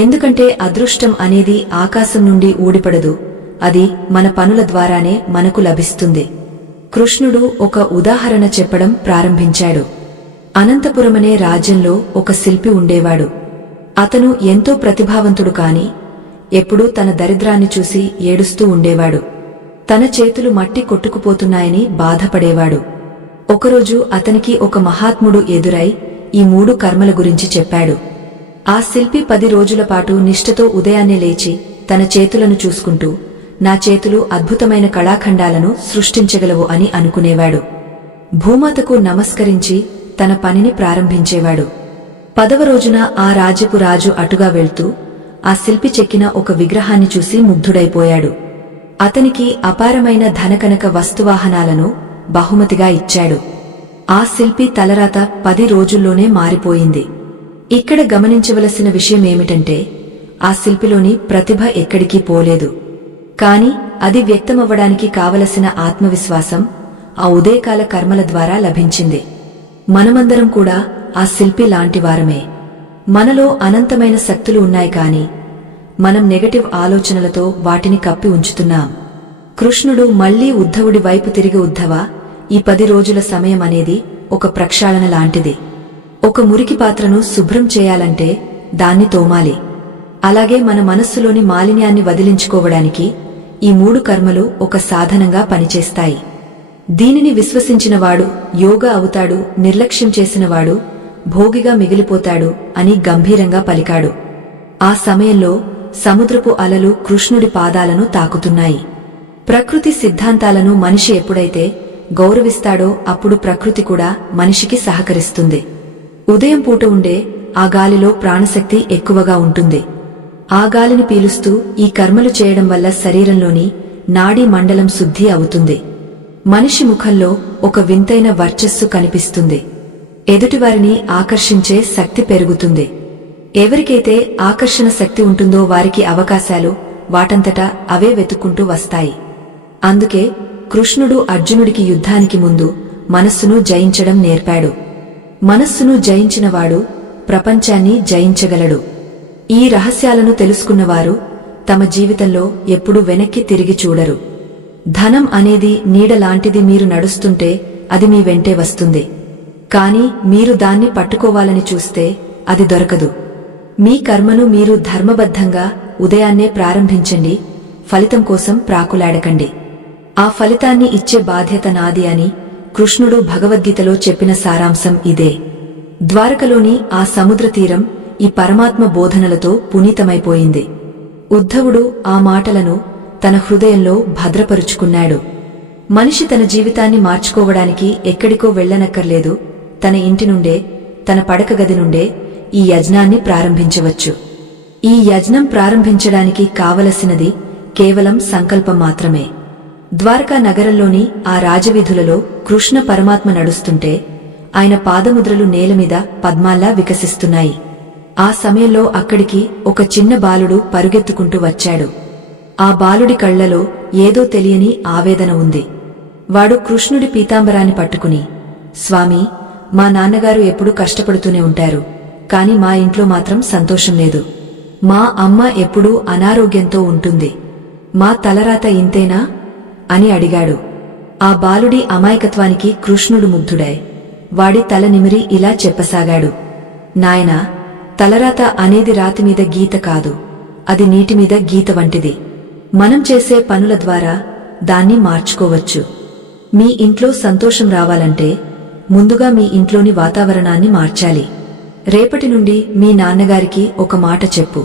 ఎందుకంటే అదృష్టం అనేది ఆకాశం నుండి ఊడిపడదు, అది మన పనుల ద్వారానే మనకు లభిస్తుంది. కృష్ణుడు ఒక ఉదాహరణ చెప్పడం ప్రారంభించాడు. అనంతపురమనే రాజ్యంలో ఒక శిల్పి ఉండేవాడు. అతను ఎంతో ప్రతిభావంతుడు, కాని ఎప్పుడూ తన దరిద్రాన్ని చూసి ఏడుస్తూ ఉండేవాడు. తన చేతులు మట్టి కొట్టుకుపోతున్నాయని బాధపడేవాడు. ఒకరోజు అతనికి ఒక మహాత్ముడు ఎదురై ఈ 3 కర్మల గురించి చెప్పాడు. ఆ శిల్పి 10 రోజుల పాటు నిష్ఠతో ఉదయాన్నే లేచి తన చేతులను చూసుకుంటూ, నా చేతులు అద్భుతమైన కళాఖండాలను సృష్టించగలవు అని అనుకునేవాడు. భూమాతకు నమస్కరించి తన పనిని ప్రారంభించేవాడు. 10వ రోజున ఆ రాజ్యపు రాజు అటుగా వెళ్తూ ఆ శిల్పి చెక్కిన ఒక విగ్రహాన్ని చూసి ముగ్ధుడైపోయాడు. అతనికి అపారమైన ధనకనక వస్తువాహనాలను బహుమతిగా ఇచ్చాడు. ఆ శిల్పి తలరాత 10 రోజుల్లోనే మారిపోయింది. ఇక్కడ గమనించవలసిన విషయమేమిటంటే ఆ శిల్పిలోని ప్రతిభ ఎక్కడికి పోలేదు, కాని అది వ్యక్తమవ్వడానికి కావలసిన ఆత్మవిశ్వాసం ఆ ఉదయకాల కర్మల ద్వారా లభించింది. మనమందరం కూడా ఆ శిల్పి లాంటివారమే. మనలో అనంతమైన శక్తులు ఉన్నాయి, కాని మనం నెగటివ్ ఆలోచనలతో వాటిని కప్పి ఉంచుతున్నాం. కృష్ణుడు మళ్లీ ఉద్ధవుడి వైపు తిరిగి, ఉద్ధవ, ఈ 10 రోజుల సమయం అనేది ఒక ప్రక్షాళన లాంటిది. ఒక మురికి పాత్రను శుభ్రం చేయాలంటే దాన్ని తోమాలి. అలాగే మన మనస్సులోని మాలిన్యాన్ని వదిలించుకోవడానికి ఈ 3 కర్మలు ఒక సాధనంగా పనిచేస్తాయి. దీనిని విశ్వసించినవాడు యోగా అవుతాడు, నిర్లక్ష్యం చేసినవాడు భోగిగా మిగిలిపోతాడు అని గంభీరంగా పలికాడు. ఆ సమయంలో సముద్రపు అలలు కృష్ణుడి పాదాలను తాకుతున్నాయి. ప్రకృతి సిద్ధాంతాలను మనిషి ఎప్పుడైతే గౌరవిస్తాడో అప్పుడు ప్రకృతి కూడా మనిషికి సహకరిస్తుంది. ఉదయం పూట ఉండే ఆ గాలిలో ప్రాణశక్తి ఎక్కువగా ఉంటుంది. ఆ గాలిని పీలుస్తూ ఈ కర్మలు చేయడం వల్ల శరీరంలోని నాడీ మండలం శుద్ధి అవుతుంది. మనిషి ముఖంలో ఒక వింతైన వర్చస్సు కనిపిస్తుంది. ఎదుటివారిని ఆకర్షించే శక్తి పెరుగుతుంది. ఎవరికైతే ఆకర్షణ శక్తి ఉంటుందో వారికి అవకాశాలు వాటంతటా అవే వెతుక్కుంటూ వస్తాయి. అందుకే కృష్ణుడు అర్జునుడికి యుద్ధానికి ముందు మనస్సును జయించడం నేర్పాడు. మనస్సును జయించినవాడు ప్రపంచాన్ని జయించగలడు. ఈ రహస్యాలను తెలుసుకున్నవారు తమ జీవితంలో ఎప్పుడూ వెనక్కి తిరిగి చూడరు. ధనం అనేది నీడలాంటిది. మీరు నడుస్తుంటే అది మీ వెంటే వస్తుంది. కాని మీరు దాన్ని పట్టుకోవాలని చూస్తే అది దొరకదు. మీ కర్మను మీరు ధర్మబద్ధంగా ఉదయాన్నే ప్రారంభించండి. ఫలితం కోసం ప్రాకులాడకండి. ఆ ఫలితాన్ని ఇచ్చే బాధ్యత నాది అని కృష్ణుడు భగవద్గీతలో చెప్పిన సారాంశం ఇదే. ద్వారకలోని ఆ సముద్ర తీరం ఈ పరమాత్మ బోధనలతో పునీతమైపోయింది. ఉద్ధవుడు ఆ మాటలను తన హృదయంలో భద్రపరుచుకున్నాడు. మనిషి తన జీవితాన్ని మార్చుకోవడానికి ఎక్కడికో వెళ్లనక్కర్లేదు. తన ఇంటి నుండే, తన పడక గది నుండే ఈ యజ్ఞాన్ని ప్రారంభించవచ్చు. ఈ యజ్ఞం ప్రారంభించడానికి కావలసినది కేవలం సంకల్పం మాత్రమే. ద్వారకా నగరంలోని ఆ రాజవీధులలో కృష్ణ పరమాత్మ నడుస్తుంటే ఆయన పాదముద్రలు నేలమీద పద్మాల్లా వికసిస్తున్నాయి. ఆ సమయంలో అక్కడికి ఒక చిన్న బాలుడు పరుగెత్తుకుంటూ వచ్చాడు. ఆ బాలుడి కళ్లలో ఏదో తెలియని ఆవేదన ఉంది. వాడు కృష్ణుడి పీతాంబరాన్ని పట్టుకుని, స్వామీ, మా నాన్నగారు ఎప్పుడూ కష్టపడుతూనే ఉంటారు. కాని మా ఇంట్లో మాత్రం సంతోషం లేదు. మా అమ్మ ఎప్పుడూ అనారోగ్యంతో ఉంటుంది. మా తలరాత ఇంతేనా అని అడిగాడు. ఆ బాలుడి అమాయకత్వానికి కృష్ణుడు ముగ్ధుడై వాడి తల నిమిరి ఇలా చెప్పసాగాడు. నాయనా, తలరాత అనేది రాతిమీద గీత కాదు, అది నీటిమీద గీత వంటిది. మనం చేసే పనుల ద్వారా దాన్ని మార్చుకోవచ్చు. మీ ఇంట్లో సంతోషం రావాలంటే ముందుగా మీ ఇంట్లోని వాతావరణాన్ని మార్చాలి. రేపటి నుండి మీ నాన్నగారికి ఒక మాట చెప్పు.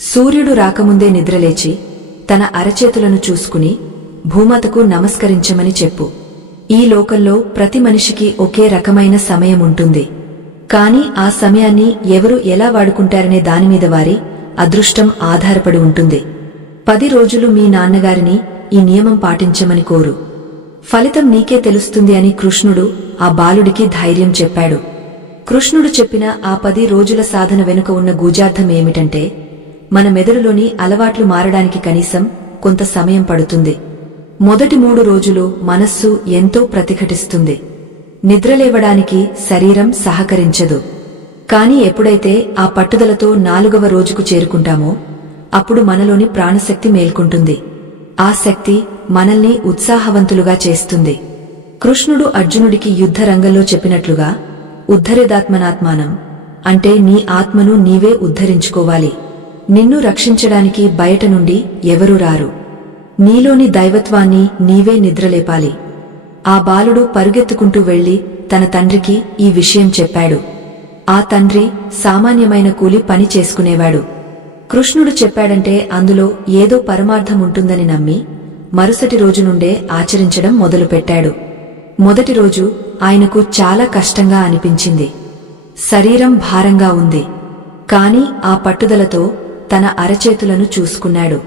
సూర్యుడు రాకముందే నిద్రలేచి తన అరచేతులను చూసుకుని భూమాతకు నమస్కరించమని చెప్పు. ఈ లోకంలో ప్రతి మనిషికి ఒకే రకమైన సమయం ఉంటుంది. కాని ఆ సమయాన్ని ఎవరు ఎలా వాడుకుంటారనే దానిమీద వారి అదృష్టం ఆధారపడి ఉంటుంది. 10 రోజులు మీ నాన్నగారిని ఈ నియమం పాటించమని కోరు. ఫలితం నీకే తెలుస్తుంది అని కృష్ణుడు ఆ బాలుడికి ధైర్యం చెప్పాడు. కృష్ణుడు చెప్పిన ఆ 10 రోజుల సాధన వెనుక ఉన్న గూఢార్థం ఏమిటంటే, మన మెదడులోని అలవాట్లు మారడానికి కనీసం కొంత సమయం పడుతుంది. మొదటి 3 రోజులు మనస్సు ఎంతో ప్రతిఘటిస్తుంది. నిద్రలేవడానికి శరీరం సహకరించదు. కాని ఎప్పుడైతే ఆ పట్టుదలతో 4వ రోజుకు చేరుకుంటామో అప్పుడు మనలోని ప్రాణశక్తి మేల్కొంటుంది. ఆ శక్తి మనల్ని ఉత్సాహవంతులుగా చేస్తుంది. కృష్ణుడు అర్జునుడికి యుద్ధ రంగంలో చెప్పినట్లుగా ఉద్ధరేదాత్మనాత్మానం అంటే నీ ఆత్మను నీవే ఉద్ధరించుకోవాలి. నిన్ను రక్షించడానికి బయట నుండి ఎవరూ రారు. నీలోని దైవత్వాన్ని నీవే నిద్రలేపాలి. ఆ బాలుడు పరుగెత్తుకుంటూ వెళ్లి తన తండ్రికి ఈ విషయం చెప్పాడు. ఆ తండ్రి సామాన్యమైన కూలి పని చేసుకునేవాడు. కృష్ణుడు చెప్పాడంటే అందులో ఏదో పరమార్థం ఉంటుందని నమ్మి మరుసటి రోజు నుండే ఆచరించడం మొదలుపెట్టాడు. మొదటి రోజు ఆయనకు చాలా కష్టంగా అనిపించింది. శరీరం భారంగా ఉంది. కాని ఆ పట్టుదలతో తన అరచేతులను చూసుకున్నాడు.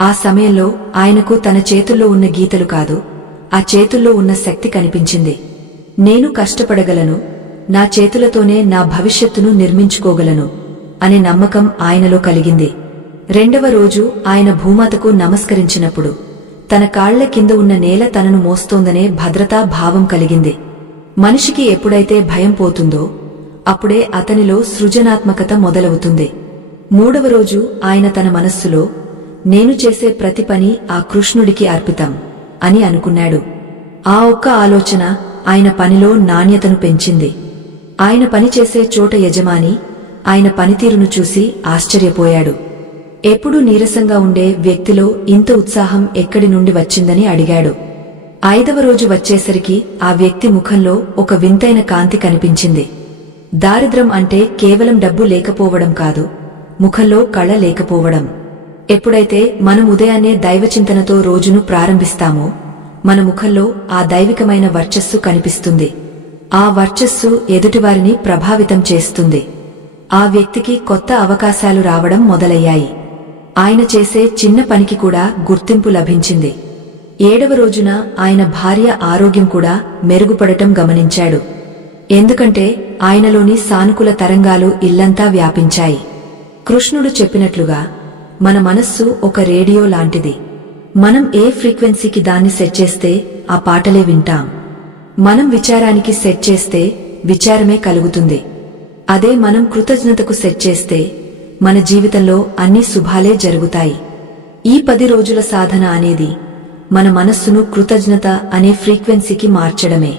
ఆ సమయంలో ఆయనకు తన చేతుల్లో ఉన్న గీతలు కాదు, ఆ చేతుల్లో ఉన్న శక్తి కనిపించింది. నేను కష్టపడగలను, నా చేతులతోనే నా భవిష్యత్తును నిర్మించుకోగలను అనే నమ్మకం ఆయనలో కలిగింది. 2వ రోజు ఆయన భూమాతకు నమస్కరించినప్పుడు తన కాళ్ల కింద ఉన్న నేల తనను మోస్తోందనే భద్రతా భావం కలిగింది. మనిషికి ఎప్పుడైతే భయం పోతుందో అప్పుడే అతనిలో సృజనాత్మకత మొదలవుతుంది. 3వ రోజు ఆయన తన మనస్సులో, నేను చేసే ప్రతి పని ఆ కృష్ణుడికి అర్పితం అని అనుకున్నాడు. ఆ ఒక్క ఆలోచన ఆయన పనిలో నాణ్యతను పెంచింది. ఆయన పనిచేసే చోట యజమాని ఆయన పనితీరును చూసి ఆశ్చర్యపోయాడు. ఎప్పుడూ నీరసంగా ఉండే వ్యక్తిలో ఇంత ఉత్సాహం ఎక్కడి నుండి వచ్చిందని అడిగాడు. 5వ రోజు వచ్చేసరికి ఆ వ్యక్తి ముఖంలో ఒక వింతైన కాంతి కనిపించింది. దారిద్ర్యం అంటే కేవలం డబ్బు లేకపోవడం కాదు, ముఖంలో కళ లేకపోవడం. ఎప్పుడైతే మనం ఉదయాన్నే దైవచింతనతో రోజును ప్రారంభిస్తామో మన ముఖంలో ఆ దైవికమైన వర్చస్సు కనిపిస్తుంది. ఆ వర్చస్సు ఎదుటివారిని ప్రభావితం చేస్తుంది. ఆ వ్యక్తికి కొత్త అవకాశాలు రావడం మొదలయ్యాయి. ఆయన చేసే చిన్న పనికి కూడా గుర్తింపు లభించింది. 7వ రోజున ఆయన భార్య ఆరోగ్యం కూడా మెరుగుపడటం గమనించాడు. ఎందుకంటే ఆయనలోని సానుకూల తరంగాలు ఇల్లంతా వ్యాపించాయి. కృష్ణుడు చెప్పినట్లుగా మన మనస్సు ఒక రేడియో లాంటిది. మనం ఏ ఫ్రీక్వెన్సీకి దాన్ని సెట్ చేస్తే ఆ పాటలే వింటాం. మనం విచారానికి సెట్ చేస్తే విచారమే కలుగుతుంది. అదే మనం కృతజ్ఞతకు సెట్ చేస్తే మన జీవితంలో అన్ని శుభాలే జరుగుతాయి. ఈ 10 రోజుల సాధన అనేది మన మనస్సును కృతజ్ఞత అనే ఫ్రీక్వెన్సీకి మార్చడమే.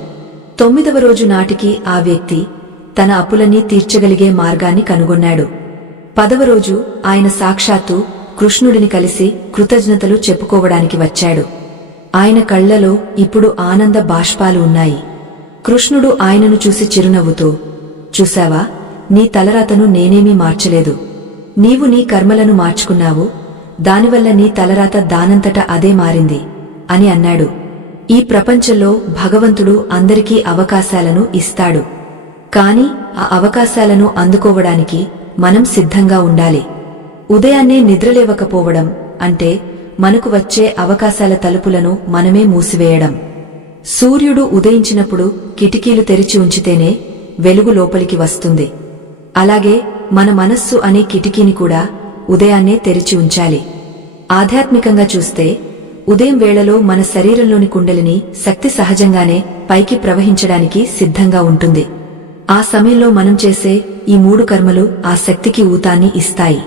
9వ రోజు నాటికి ఆ వ్యక్తి తన అప్పులన్నీ తీర్చగలిగే మార్గాన్ని కనుగొన్నాడు. 10వ రోజు ఆయన సాక్షాత్తు కృష్ణుడిని కలిసి కృతజ్ఞతలు చెప్పుకోవడానికి వచ్చాడు. ఆయన కళ్లలో ఇప్పుడు ఆనంద బాష్పాలు ఉన్నాయి. కృష్ణుడు ఆయనను చూసి చిరునవ్వుతో, చూశావా, నీ తలరాతను నేనేమీ మార్చలేదు. నీవు నీ కర్మలను మార్చుకున్నావు, దానివల్ల నీ తలరాత దానంతట అదే మారింది అని అన్నాడు. ఈ ప్రపంచంలో భగవంతుడు అందరికీ అవకాశాలను ఇస్తాడు. కాని ఆ అవకాశాలను అందుకోవడానికి మనం సిద్ధంగా ఉండాలి. ఉదయాన్నే నిద్రలేవకపోవడం అంటే మనకు వచ్చే అవకాశాల తలుపులను మనమే మూసివేయడం. సూర్యుడు ఉదయించినప్పుడు కిటికీలు తెరిచి ఉంచితేనే వెలుగు లోపలికి వస్తుంది. అలాగే మన మనస్సు అనే కిటికీని కూడా ఉదయాన్నే తెరిచి ఉంచాలి. ఆధ్యాత్మికంగా చూస్తే ఉదయం వేళలో మన శరీరంలోని కుండలిని శక్తి సహజంగానే పైకి ప్రవహించడానికి సిద్ధంగా ఉంటుంది. ఆ సమయంలో మనం చేసే ఈ 3 కర్మలు ఆ శక్తికి ఊతాన్ని ఇస్తాయి.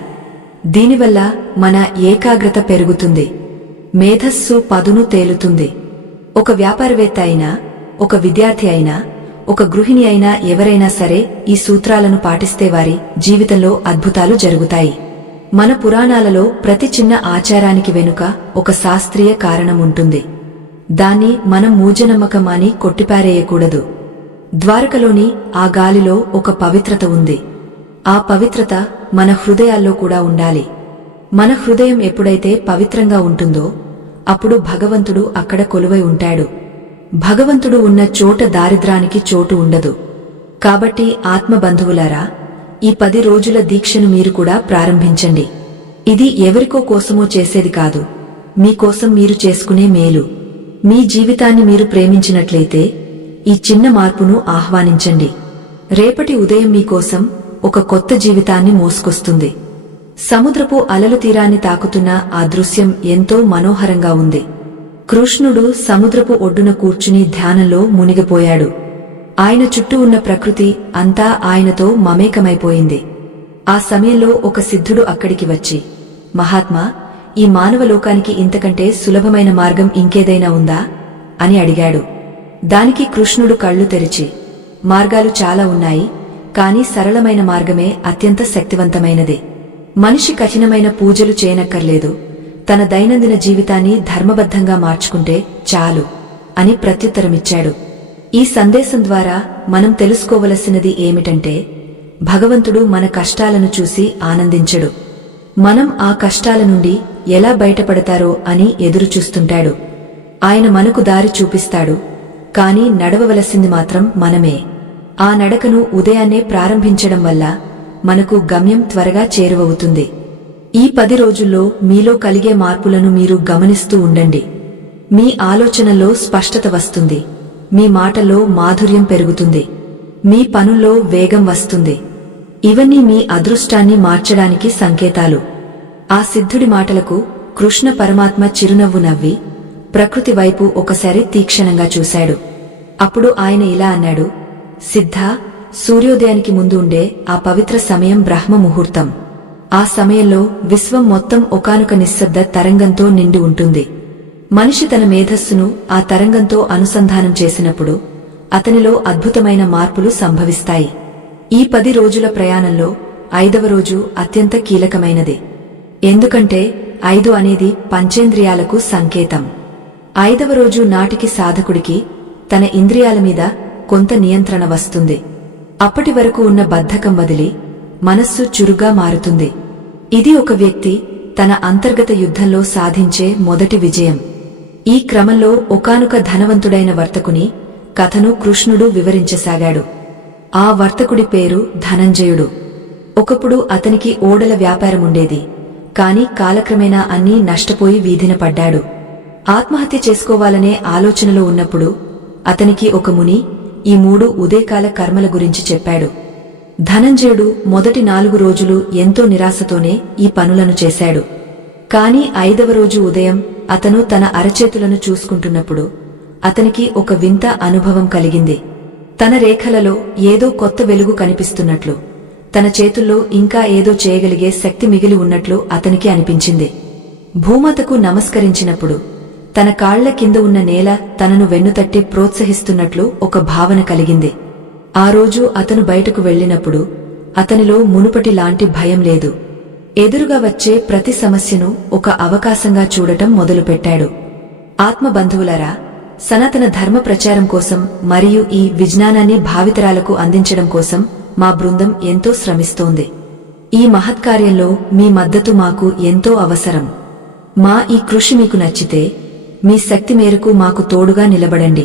దీనివల్ల మన ఏకాగ్రత పెరుగుతుంది, మేధస్సు పదును తేలుతుంది. ఒక వ్యాపారవేత్త అయినా, ఒక విద్యార్థి అయినా, ఒక గృహిణి అయినా ఎవరైనా సరే ఈ సూత్రాలను పాటిస్తే వారి జీవితంలో అద్భుతాలు జరుగుతాయి. మన పురాణాలలో ప్రతి చిన్న ఆచారానికి వెనుక ఒక శాస్త్రీయ కారణం ఉంటుంది. దాన్ని మనం మూఢనమ్మకం అని కొట్టిపారేయకూడదు. ద్వారకలోని ఆ గాలిలో ఒక పవిత్రత ఉంది. ఆ పవిత్రత మన హృదయాల్లో కూడా ఉండాలి. మన హృదయం ఎప్పుడైతే పవిత్రంగా ఉంటుందో అప్పుడు భగవంతుడు అక్కడ కొలువై ఉంటాడు. భగవంతుడు ఉన్న చోట దారిద్రానికి చోటు ఉండదు. కాబట్టి ఆత్మబంధువులారా, ఈ 10 రోజుల దీక్షను మీరు కూడా ప్రారంభించండి. ఇది ఎవరికో కోసమో చేసేది కాదు, మీకోసం మీరు చేసుకునే మేలు. మీ జీవితాన్ని మీరు ప్రేమించినట్లయితే ఈ చిన్న మార్పును ఆహ్వానించండి. రేపటి ఉదయం మీకోసం ఒక కొత్త జీవితాన్ని మోసుకొస్తుంది. సముద్రపు అలలు తీరాన్ని తాకుతున్న ఆ దృశ్యం ఎంతో మనోహరంగా ఉంది. కృష్ణుడు సముద్రపు ఒడ్డున కూర్చుని ధ్యానంలో మునిగిపోయాడు. ఆయన చుట్టూ ఉన్న ప్రకృతి అంతా ఆయనతో మమేకమైపోయింది. ఆ సమయంలో ఒక సిద్ధుడు అక్కడికి వచ్చి, మహాత్మా, ఈ మానవలోకానికి ఇంతకంటే సులభమైన మార్గం ఇంకేదైనా ఉందా అని అడిగాడు. దానికి కృష్ణుడు కళ్ళు తెరిచి, మార్గాలు చాలా ఉన్నాయి, కాని సరళమైన మార్గమే అత్యంత శక్తివంతమైనది. మనిషి కఠినమైన పూజలు చేయనక్కర్లేదు, తన దైనందిన జీవితాన్ని ధర్మబద్ధంగా మార్చుకుంటే చాలు అని ప్రత్యుత్తరమిచ్చాడు. ఈ సందేశం ద్వారా మనం తెలుసుకోవలసినది ఏమిటంటే, భగవంతుడు మన కష్టాలను చూసి ఆనందించడు. మనం ఆ కష్టాల నుండి ఎలా బయటపడతారో అని ఎదురుచూస్తుంటాడు. ఆయన మనకు దారి చూపిస్తాడు, కాని నడవవలసింది మాత్రం మనమే. ఆ నడకను ఉదయాన్నే ప్రారంభించడం వల్ల మనకు గమ్యం త్వరగా చేరువవుతుంది. ఈ 10 రోజుల్లో మీలో కలిగే మార్పులను మీరు గమనిస్తూ ఉండండి. మీ ఆలోచనల్లో స్పష్టత వస్తుంది, మీ మాటల్లో మాధుర్యం పెరుగుతుంది, మీ పనుల్లో వేగం వస్తుంది. ఇవన్నీ మీ అదృష్టాన్ని మార్చడానికి సంకేతాలు. ఆ సిద్ధుడి మాటలకు కృష్ణ పరమాత్మ చిరునవ్వు నవ్వి ప్రకృతి వైపు ఒకసారి తీక్షణంగా చూశాడు. అప్పుడు ఆయన ఇలా అన్నాడు, సిద్ధా, సూర్యోదయానికి ముందు ఉండే ఆ పవిత్ర సమయం బ్రహ్మ ముహూర్తం. ఆ సమయంలో విశ్వం మొత్తం ఒకానొక నిశ్శబ్ద తరంగంతో నిండి ఉంటుంది. మనిషి తన మేధస్సును ఆ తరంగంతో అనుసంధానం చేసినప్పుడు అతనిలో అద్భుతమైన మార్పులు సంభవిస్తాయి. ఈ 10 రోజుల ప్రయాణంలో 5వ రోజు అత్యంత కీలకమైనది. ఎందుకంటే 5 అనేది పంచేంద్రియాలకు సంకేతం. 5వ రోజు నాటికి సాధకుడికి తన ఇంద్రియాల మీద కొంత నియంత్రణ వస్తుంది. అప్పటి వరకు ఉన్న బద్ధకం వదిలి మనస్సు చురుగ్గా మారుతుంది. ఇది ఒక వ్యక్తి తన అంతర్గత యుద్ధంలో సాధించే మొదటి విజయం. ఈ క్రమంలో ఒకానొక ధనవంతుడైన వర్తకుని కథను కృష్ణుడు వివరించసాగాడు. ఆ వర్తకుడి పేరు ధనంజయుడు. ఒకప్పుడు అతనికి ఓడల వ్యాపారముండేది, కాని కాలక్రమేణా అన్నీ నష్టపోయి వీధిన పడ్డాడు. ఆత్మహత్య చేసుకోవాలనే ఆలోచనలో ఉన్నప్పుడు అతనికి ఒక ముని ఈ 3 ఉదయకాల కర్మల గురించి చెప్పాడు. ధనంజయుడు మొదటి 4 రోజులు ఎంతో నిరాశతోనే ఈ పనులను చేశాడు. కాని 5వ రోజు ఉదయం అతను తన అరచేతులను చూసుకుంటున్నప్పుడు అతనికి ఒక వింత అనుభవం కలిగింది. తన రేఖలలో ఏదో కొత్త వెలుగు కనిపిస్తున్నట్లు, తన చేతుల్లో ఇంకా ఏదో చేయగలిగే శక్తి మిగిలి ఉన్నట్లు అతనికి అనిపించింది. భూమాతకు నమస్కరించినప్పుడు తన కాళ్ల కింద ఉన్న నేల తనను వెన్నుతట్టి ప్రోత్సహిస్తున్నట్లు ఒక భావన కలిగింది. ఆ రోజు అతను బయటకు వెళ్లినప్పుడు అతనిలో మునుపటి లాంటి భయం లేదు. ఎదురుగా వచ్చే ప్రతి సమస్యను ఒక అవకాశంగా చూడటం మొదలుపెట్టాడు. ఆత్మబంధువులారా, సనాతన ధర్మ ప్రచారం కోసం మరియు ఈ విజ్ఞానాన్ని భావితరాలకు అందించడం కోసం మా బృందం ఎంతో శ్రమిస్తోంది. ఈ మహత్కార్యంలో మీ మద్దతు మాకు ఎంతో అవసరం. మా ఈ కృషి మీకు నచ్చితే మీ శక్తి మేరకు మాకు తోడుగా నిలబడండి.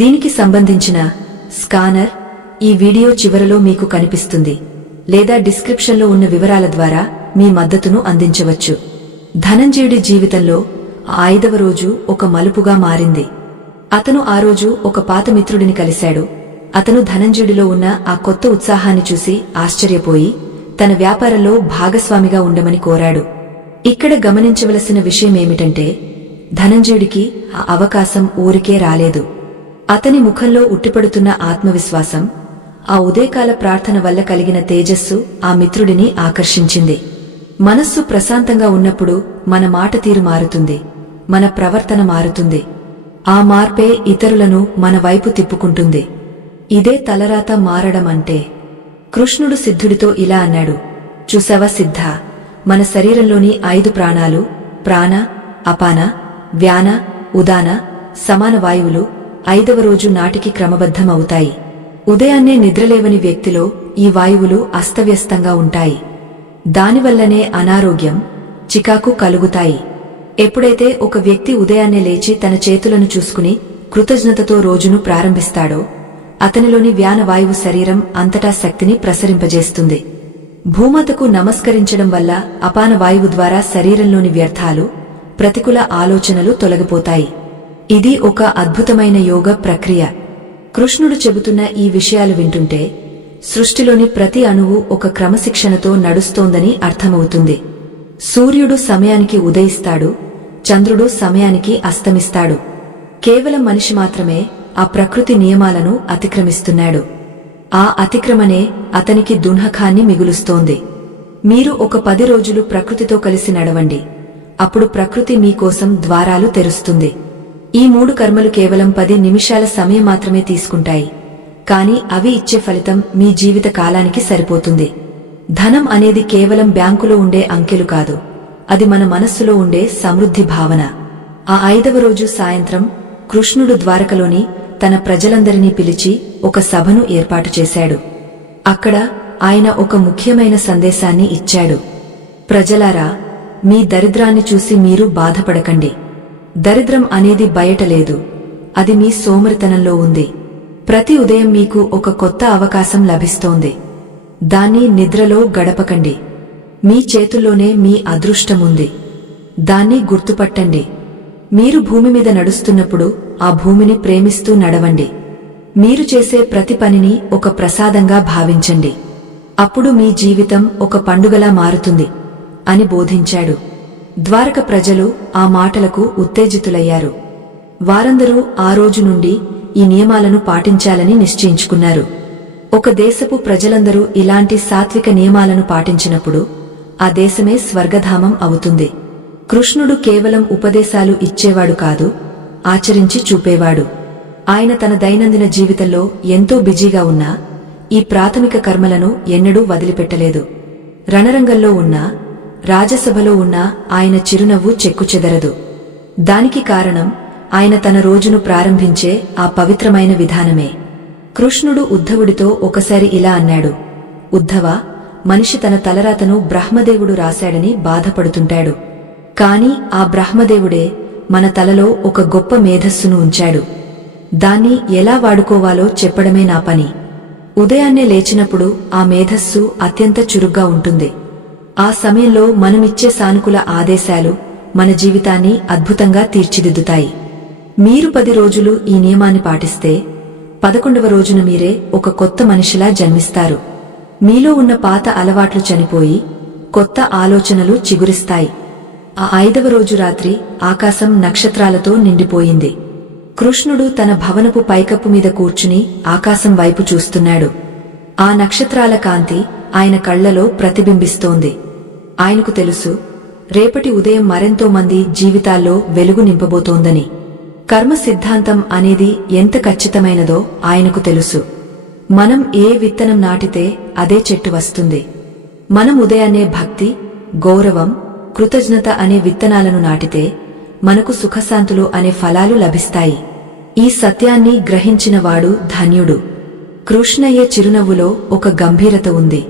దీనికి సంబంధించిన స్కానర్ ఈ వీడియో చివరలో మీకు కనిపిస్తుంది, లేదా డిస్క్రిప్షన్లో ఉన్న వివరాల ద్వారా మీ మద్దతును అందించవచ్చు. ధనంజయుడి జీవితంలో 5వ రోజు ఒక మలుపుగా మారింది. అతను ఆ రోజు ఒక పాత మిత్రుడిని కలిశాడు. అతను ధనంజయుడిలో ఉన్న ఆ కొత్త ఉత్సాహాన్ని చూసి ఆశ్చర్యపోయి తన వ్యాపారంలో భాగస్వామిగా ఉండమని కోరాడు. ఇక్కడ గమనించవలసిన విషయమేమిటంటే, ధనంజయుడికి ఆ అవకాశం ఊరికే రాలేదు. అతని ముఖంలో ఉట్టిపడుతున్న ఆత్మవిశ్వాసం, ఆ ఉదయకాల ప్రార్థన వల్ల కలిగిన తేజస్సు ఆ మిత్రుడిని ఆకర్షించింది. మనస్సు ప్రశాంతంగా ఉన్నప్పుడు మన మాట తీరు మారుతుంది, మన ప్రవర్తన మారుతుంది. ఆ మార్పే ఇతరులను మన వైపు తిప్పుకుంటుంది. ఇదే తలరాత మారడం అంటే. కృష్ణుడు సిద్ధుడితో ఇలా అన్నాడు, చూసావా సిద్ధా, మన శరీరంలోని 5 ప్రాణాలు, ప్రాణ, అపాన, వ్యాన, ఉదాన, సమాన వాయువులు 5వ రోజు నాటికి క్రమబద్ధం అవుతాయి. ఉదయాన్నే నిద్రలేవని వ్యక్తిలో ఈ వాయువులు అస్తవ్యస్తంగా ఉంటాయి. దానివల్లనే అనారోగ్యం, చికాకు కలుగుతాయి. ఎప్పుడైతే ఒక వ్యక్తి ఉదయాన్నే లేచి తన చేతులను చూసుకుని కృతజ్ఞతతో రోజును ప్రారంభిస్తాడో అతనిలోని వ్యాన వాయువు శరీరం అంతటా శక్తిని ప్రసరింపజేస్తుంది. భూమాతకు నమస్కరించడం వల్ల అపాన వాయువు ద్వారా శరీరంలోని వ్యర్థాలు, ప్రతికూల ఆలోచనలు తొలగిపోతాయి. ఇది ఒక అద్భుతమైన యోగ ప్రక్రియ. కృష్ణుడు చెబుతున్న ఈ విషయాలు వింటుంటే సృష్టిలోని ప్రతి అణువు ఒక క్రమశిక్షణతో నడుస్తోందని అర్థమవుతుంది. సూర్యుడు సమయానికి ఉదయిస్తాడు, చంద్రుడు సమయానికి అస్తమిస్తాడు. కేవలం మనిషి మాత్రమే ఆ ప్రకృతి నియమాలను అతిక్రమిస్తున్నాడు. ఆ అతిక్రమణే అతనికి దున్హకాన్ని మిగులుస్తోంది. మీరు ఒక 10 రోజులు ప్రకృతితో కలిసి నడవండి, అప్పుడు ప్రకృతి మీకోసం ద్వారాలు తెరుస్తుంది. ఈ 3 కర్మలు కేవలం 10 నిమిషాల సమయం మాత్రమే తీసుకుంటాయి, కాని అవి ఇచ్చే ఫలితం మీ జీవిత కాలానికి సరిపోతుంది. ధనం అనేది కేవలం బ్యాంకులో ఉండే అంకెలు కాదు, అది మన మనస్సులో ఉండే సమృద్ధి భావన. ఆ 5వ రోజు సాయంత్రం కృష్ణుడు ద్వారకలోని తన ప్రజలందరినీ పిలిచి ఒక సభను ఏర్పాటు చేశాడు. అక్కడ ఆయన ఒక ముఖ్యమైన సందేశాన్ని ఇచ్చాడు. ప్రజలారా, మీ దరిద్రాన్ని చూసి మీరు బాధపడకండి. దరిద్రం అనేది బయట లేదు, అది మీ సోమరితనంలో ఉంది. ప్రతి ఉదయం మీకు ఒక కొత్త అవకాశం లభిస్తోంది. దాన్ని నిద్రలో గడపకండి. మీ చేతుల్లోనే మీ అదృష్టముంది. దాన్ని గుర్తుపట్టండి. మీరు భూమి మీద నడుస్తున్నప్పుడు ఆ భూమిని ప్రేమిస్తూ నడవండి. మీరు చేసే ప్రతి పనిని ఒక ప్రసాదంగా భావించండి. అప్పుడు మీ జీవితం ఒక పండుగలా మారుతుంది అని బోధించాడు. ద్వారక ప్రజలు ఆ మాటలకు ఉత్తేజితులయ్యారు. వారందరూ ఆ రోజు నుండి ఈ నియమాలను పాటించాలని నిశ్చయించుకున్నారు. ఒక దేశపు ప్రజలందరూ ఇలాంటి సాత్విక నియమాలను పాటించినప్పుడు ఆ దేశమే స్వర్గధామం అవుతుంది. కృష్ణుడు కేవలం ఉపదేశాలు ఇచ్చేవాడు కాదు, ఆచరించి చూపేవాడు. ఆయన తన దైనందిన జీవితంలో ఎంతో బిజీగా ఉన్నా ఈ ప్రాథమిక కర్మలను ఎన్నడూ వదిలిపెట్టలేదు. రణరంగంలో ఉన్నా, రాజసభలో ఉన్నా ఆయన చిరునవ్వు చెక్కుచెదరదు. దానికి కారణం ఆయన తన రోజును ప్రారంభించే ఆ పవిత్రమైన విధానమే. కృష్ణుడు ఉద్ధవుడితో ఒకసారి ఇలా అన్నాడు, ఉద్ధవా, మనిషి తన తలరాతను బ్రహ్మదేవుడు రాశాడని బాధపడుతుంటాడు. కాని ఆ బ్రహ్మదేవుడే మన తలలో ఒక గొప్ప మేధస్సును ఉంచాడు. దాన్ని ఎలా వాడుకోవాలో చెప్పడమే నా పని. ఉదయాన్నే లేచినప్పుడు ఆ మేధస్సు అత్యంత చురుగ్గా ఉంటుంది. ఆ సమయంలో మనమిచ్చే సానుకూల ఆదేశాలు మన జీవితాన్ని అద్భుతంగా తీర్చిదిద్దుతాయి. మీరు 10 రోజులు ఈ నియమాన్ని పాటిస్తే 11వ రోజున మీరే ఒక కొత్త మనిషిలా జన్మిస్తారు. మీలో ఉన్న పాత అలవాట్లు చనిపోయి కొత్త ఆలోచనలు చిగురిస్తాయి. ఆ 5వ రోజు రాత్రి ఆకాశం నక్షత్రాలతో నిండిపోయింది. కృష్ణుడు తన భవనపు పైకప్పు మీద కూర్చుని ఆకాశం వైపు చూస్తున్నాడు. ఆ నక్షత్రాల కాంతి ఆయన కళ్లలో ప్రతిబింబిస్తోంది. ఆయనకు తెలుసు, రేపటి ఉదయం మరెంతో మంది జీవితాల్లో వెలుగు నింపబోతోందని. కర్మ సిద్ధాంతం అనేది ఎంత ఖచ్చితమైనదో ఆయనకు తెలుసు. మనం ఏ విత్తనం నాటితే అదే చెట్టు వస్తుంది. మనం ఉదయాన్నే భక్తి, గౌరవం, కృతజ్ఞత అనే విత్తనాలను నాటితే మనకు సుఖశాంతులు అనే ఫలాలు లభిస్తాయి. ఈ సత్యాన్ని గ్రహించినవాడు ధన్యుడు. కృష్ణయ్య చిరునవ్వులో ఒక గంభీరత ఉంది.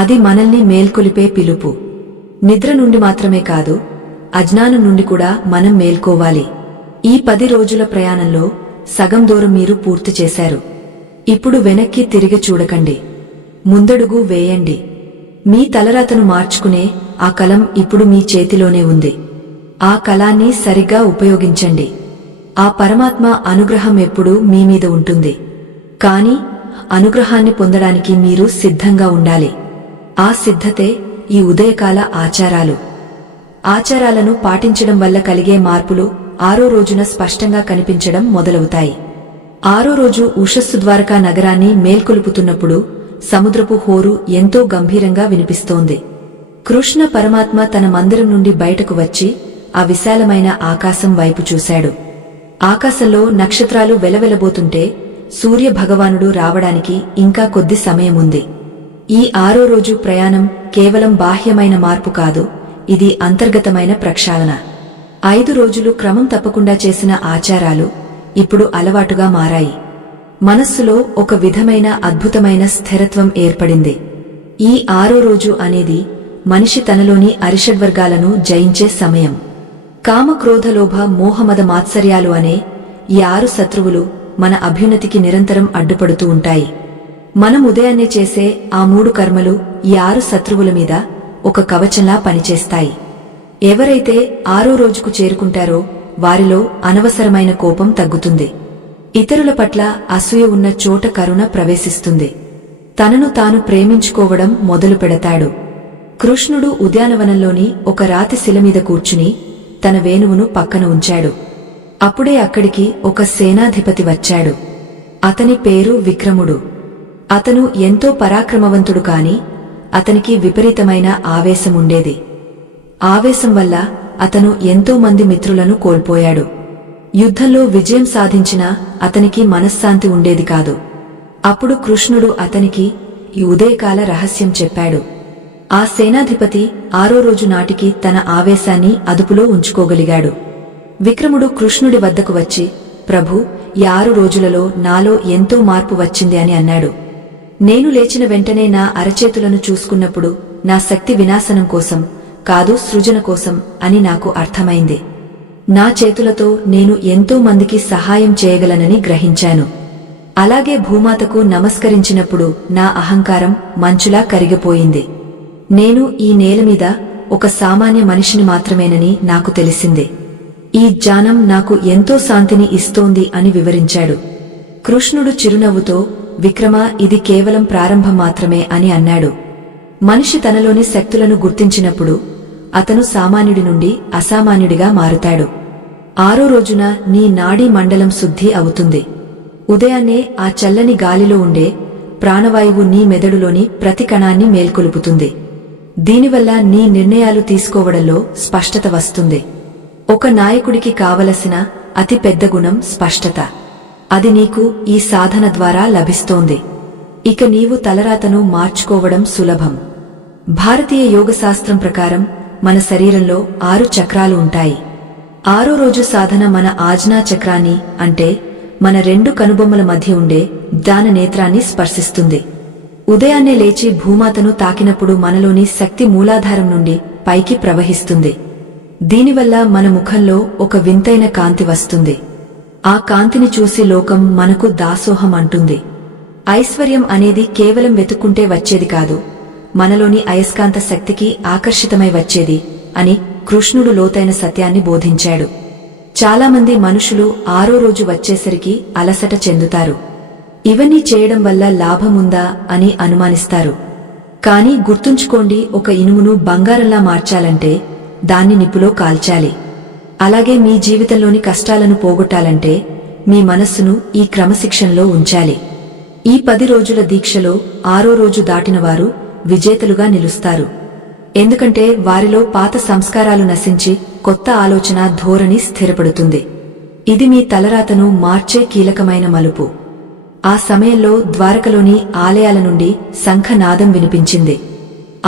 అది మనల్ని మేల్కొలిపే పిలుపు. నిద్ర నుండి మాత్రమే కాదు, అజ్ఞానం నుండి కూడా మనం మేల్కోవాలి. ఈ 10 రోజుల ప్రయాణంలో సగం దూరం మీరు పూర్తి చేశారు. ఇప్పుడు వెనక్కి తిరిగి చూడకండి, ముందడుగు వేయండి. మీ తలరాతను మార్చుకునే ఆ కలం ఇప్పుడు మీ చేతిలోనే ఉంది. ఆ కలాన్ని సరిగ్గా ఉపయోగించండి. ఆ పరమాత్మ అనుగ్రహం ఎప్పుడూ మీ మీద ఉంటుంది. కాని అనుగ్రహాన్ని పొందడానికి మీరు సిద్ధంగా ఉండాలి. ఆ సిద్ధతే ఈ ఉదయకాల ఆచారాలు. ఆచారాలను పాటించడం వల్ల కలిగే మార్పులు 6వ రోజున స్పష్టంగా కనిపించడం మొదలవుతాయి. 6వ రోజు ఉషస్సు ద్వారకా నగరాన్ని మేల్కొలుపుతున్నప్పుడు సముద్రపు హోరు ఎంతో గంభీరంగా వినిపిస్తోంది. కృష్ణ పరమాత్మ తన మందిరం నుండి బయటకు వచ్చి ఆ విశాలమైన ఆకాశం వైపు చూశాడు. ఆకాశంలో నక్షత్రాలు వెలవెలబోతుంటే సూర్య భగవానుడు రావడానికి ఇంకా కొద్ది సమయముంది. ఈ 6వ రోజు ప్రయాణం కేవలం బాహ్యమైన మార్పు కాదు, ఇది అంతర్గతమైన ప్రక్షాళన. 5 రోజులు క్రమం తప్పకుండా చేసిన ఆచారాలు ఇప్పుడు అలవాటుగా మారాయి. మనస్సులో ఒక విధమైన అద్భుతమైన స్థిరత్వం ఏర్పడింది. ఈ 6వ రోజు అనేది మనిషి తనలోని అరిషడ్వర్గాలను జయించే సమయం. కామ, క్రోధ, లోభ, మోహమద మాత్సర్యాలు అనే ఈ 6 శత్రువులు మన అభ్యున్నతికి నిరంతరం అడ్డుపడుతూ ఉంటాయి. మనం ఉదయాన్నే చేసే ఆ 3 కర్మలు ఈ 6 శత్రువుల మీద ఒక కవచంలా పనిచేస్తాయి. ఎవరైతే 6వ రోజుకు చేరుకుంటారో వారిలో అనవసరమైన కోపం తగ్గుతుంది. ఇతరుల పట్ల అసూయ ఉన్న చోట కరుణ ప్రవేశిస్తుంది. తనను తాను ప్రేమించుకోవడం మొదలు పెడతాడు. కృష్ణుడు ఉద్యానవనంలోని ఒక రాతి శిల మీద కూర్చుని తన వేణువును పక్కన ఉంచాడు. అప్పుడే అక్కడికి ఒక సేనాధిపతి వచ్చాడు. అతని పేరు విక్రముడు. అతను ఎంతో పరాక్రమవంతుడు, కాని అతనికి విపరీతమైన ఆవేశముండేది. ఆవేశం వల్ల అతను ఎంతో మంది మిత్రులను కోల్పోయాడు. యుద్ధంలో విజయం సాధించినా అతనికి మనశ్శాంతి ఉండేది కాదు. అప్పుడు కృష్ణుడు అతనికి ఈ ఉదయకాల రహస్యం చెప్పాడు. ఆ సేనాధిపతి 6వ రోజు నాటికి తన ఆవేశాన్ని అదుపులో ఉంచుకోగలిగాడు. విక్రముడు కృష్ణుడి వద్దకు వచ్చి, ప్రభూ, ఈ 6 రోజులలో నాలో ఎంతో మార్పు వచ్చింది అని అన్నాడు. నేను లేచిన వెంటనే నా అరచేతులను చూసుకున్నప్పుడు నా శక్తి వినాశనం కోసం కాదు, సృజన కోసం అని నాకు అర్థమైంది. నా చేతులతో నేను ఎంతో మందికి సహాయం చేయగలనని గ్రహించాను. అలాగే భూమాతకు నమస్కరించినప్పుడు నా అహంకారం మంచులా కరిగిపోయింది. నేను ఈ నేలమీద ఒక సామాన్య మనిషిని మాత్రమేనని నాకు తెలిసింది. ఈ జ్ఞానం నాకు ఎంతో శాంతిని ఇస్తోంది అని వివరించాడు. కృష్ణుడు చిరునవ్వుతో, విక్రమ, ఇది కేవలం ప్రారంభం మాత్రమే అని అన్నాడు. మనిషి తనలోని శక్తులను గుర్తించినప్పుడు అతను సామాన్యుడి నుండి అసామాన్యుడిగా మారుతాడు. 6వ రోజున నీ నాడీ మండలం శుద్ధి అవుతుంది. ఉదయాన్నే ఆ చల్లని గాలిలో ఉండే ప్రాణవాయువు నీ మెదడులోని ప్రతి కణాన్ని మేల్కొలుపుతుంది. దీనివల్ల నీ నిర్ణయాలు తీసుకోవడంలో స్పష్టత వస్తుంది. ఒక నాయకుడికి కావలసిన అతి పెద్ద గుణం స్పష్టత. అది నీకు ఈ సాధన ద్వారా లభిస్తోంది. ఇక నీవు తలరాతను మార్చుకోవడం సులభం. భారతీయ యోగశాస్త్రం ప్రకారం మన శరీరంలో 6 చక్రాలు ఉంటాయి. 6వ రోజు సాధన మన ఆజ్ఞా చక్రాన్ని, అంటే మన 2 కనుబొమ్మల మధ్య ఉండే జ్ఞాన నేత్రాన్ని స్పర్శిస్తుంది. ఉదయాన్నే లేచి భూమాతను తాకినప్పుడు మనలోని శక్తి మూలాధారం నుండి పైకి ప్రవహిస్తుంది. దీనివల్ల మన ముఖంలో ఒక వింతైన కాంతి వస్తుంది. ఆ కాంతిని చూసి లోకం మనకు దాసోహం అంటుంది. ఐశ్వర్యం అనేది కేవలం వెతుక్కుంటే వచ్చేది కాదు, మనలోని అయస్కాంత శక్తికి ఆకర్షితమై వచ్చేది అని కృష్ణుడు లోతైన సత్యాన్ని బోధించాడు. చాలామంది మనుషులు 6వ రోజు వచ్చేసరికి అలసట చెందుతారు. ఇవన్నీ చేయడం వల్ల లాభముందా అని అనుమానిస్తారు. కానీ గుర్తుంచుకోండి, ఒక ఇనుమును బంగారంలా మార్చాలంటే దాన్ని నిప్పులో కాల్చాలి. అలాగే మీ జీవితంలోని కష్టాలను పోగొట్టాలంటే మీ మనస్సును ఈ క్రమశిక్షణలో ఉంచాలి. ఈ 10 రోజుల దీక్షలో 6వ రోజు దాటినవారు విజేతలుగా నిలుస్తారు. ఎందుకంటే వారిలో పాత సంస్కారాలు నశించి కొత్త ఆలోచన ధోరణి స్థిరపడుతుంది. ఇది మీ తలరాతను మార్చే కీలకమైన మలుపు. ఆ సమయంలో ద్వారకలోని ఆలయాల నుండి శంఖనాదం వినిపించింది.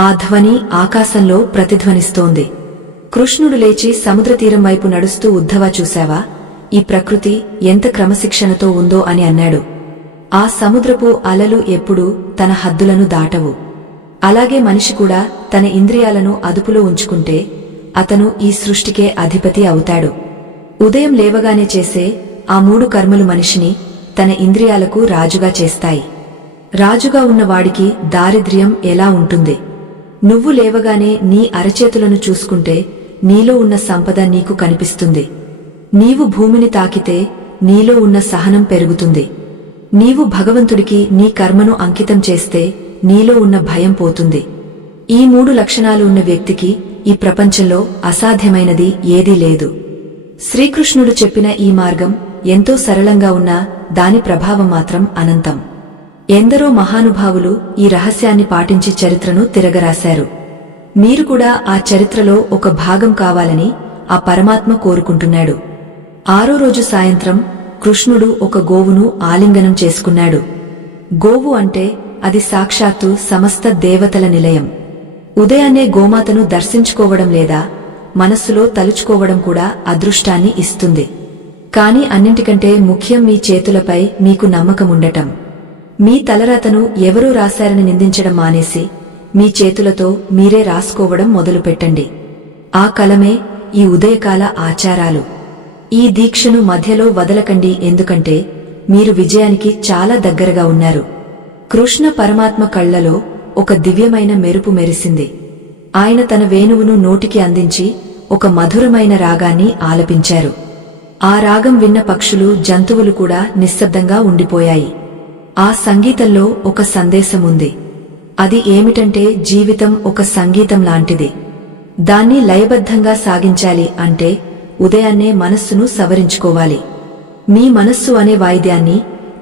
ఆ ధ్వని ఆకాశంలో ప్రతిధ్వనిస్తోంది. కృష్ణుడు లేచి సముద్రతీరం వైపు నడుస్తూ, ఉద్ధవ, చూశావా, ఈ ప్రకృతి ఎంత క్రమశిక్షణతో ఉందో అని అన్నాడు. ఆ సముద్రపు అలలు ఎప్పుడూ తన హద్దులను దాటవు. అలాగే మనిషి కూడా తన ఇంద్రియాలను అదుపులో ఉంచుకుంటే అతను ఈ సృష్టికే అధిపతి అవుతాడు. ఉదయం లేవగానే చేసే ఆ 3 కర్మలు మనిషిని తన ఇంద్రియాలకు రాజుగా చేస్తాయి. రాజుగా ఉన్నవాడికి దారిద్ర్యం ఎలా ఉంటుంది? నువ్వు లేవగానే నీ అరచేతులను చూసుకుంటే నీలో ఉన్న సంపద నీకు కనిపిస్తుంది. నీవు భూమిని తాకితే నీలో ఉన్న సహనం పెరుగుతుంది. నీవు భగవంతుడికి నీ కర్మను అంకితం చేస్తే నీలో ఉన్న భయం పోతుంది. ఈ 3 లక్షణాలు ఉన్న వ్యక్తికి ఈ ప్రపంచంలో అసాధ్యమైనది ఏదీ లేదు. శ్రీకృష్ణుడు చెప్పిన ఈ మార్గం ఎంతో సరళంగా ఉన్నా దాని ప్రభావం మాత్రం అనంతం. ఎందరో మహానుభావులు ఈ రహస్యాన్ని పాటించి చరిత్రను తిరగరాశారు. మీరు కూడా ఆ చరిత్రలో ఒక భాగం కావాలని ఆ పరమాత్మ కోరుకుంటున్నాడు. 6వ రోజు సాయంత్రం కృష్ణుడు ఒక గోవును ఆలింగనం చేసుకున్నాడు. గోవు అంటే అది సాక్షాత్తు సమస్త దేవతల నిలయం. ఉదయాన్నే గోమాతను దర్శించుకోవడం లేదా మనస్సులో తలుచుకోవడం కూడా అదృష్టాన్ని ఇస్తుంది. కాని అన్నింటికంటే ముఖ్యం మీ చేతులపై మీకు నమ్మకముండటం. మీ తలరాతను ఎవరూ రాశారని నిందించడం మానేసి మీ చేతులతో మీరే రాసుకోవడం మొదలుపెట్టండి. ఆ కలమే ఈ ఉదయకాల ఆచారాలు. ఈ దీక్షను మధ్యలో వదలకండి, ఎందుకంటే మీరు విజయానికి చాలా దగ్గరగా ఉన్నారు. కృష్ణ పరమాత్మ కళ్లలో ఒక దివ్యమైన మెరుపు మెరిసింది. ఆయన తన వేణువును నోటికి అందించి ఒక మధురమైన రాగాన్ని ఆలపించారు. ఆ రాగం విన్న పక్షులు, జంతువులు కూడా నిశ్శబ్దంగా ఉండిపోయాయి. ఆ సంగీతంలో ఒక సందేశం ఉంది. అది ఏమిటంటే జీవితం ఒక సంగీతం లాంటిది. దాన్ని లయబద్ధంగా సాగించాలి అంటే ఉదయాన్నే మనస్సును సవరించుకోవాలి. మీ మనస్సు అనే వాయిద్యాన్ని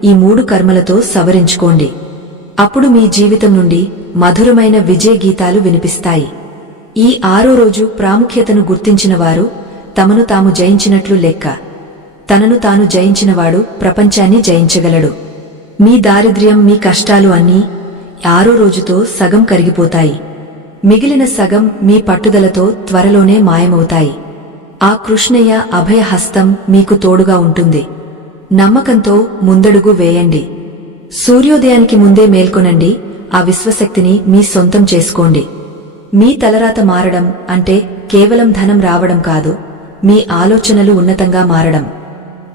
ఈ 3 కర్మలతో సవరించుకోండి. అప్పుడు మీ జీవితం నుండి మధురమైన విజయ గీతాలు వినిపిస్తాయి. ఈ 6వ రోజు ప్రాముఖ్యతను గుర్తించిన వారు తమను తాము జయించినట్లు లెక్క. తనను తాను జయించినవాడు ప్రపంచాన్ని జయించగలడు. మీ దారిద్ర్యం, మీ కష్టాలు అన్నీ 6వ రోజుతో సగం కరిగిపోతాయి. మిగిలిన సగం మీ పట్టుదలతో త్వరలోనే మాయమవుతాయి. ఆ కృష్ణయ్య అభయ హస్తం మీకు తోడుగా ఉంటుంది. నమ్మకంతో ముందడుగు వేయండి. సూర్యోదయానికి ముందే మేల్కొనండి. ఆ విశ్వశక్తిని మీ సొంతం చేసుకోండి. మీ తలరాత మారడం అంటే కేవలం ధనం రావడం కాదు, మీ ఆలోచనలు ఉన్నతంగా మారడం.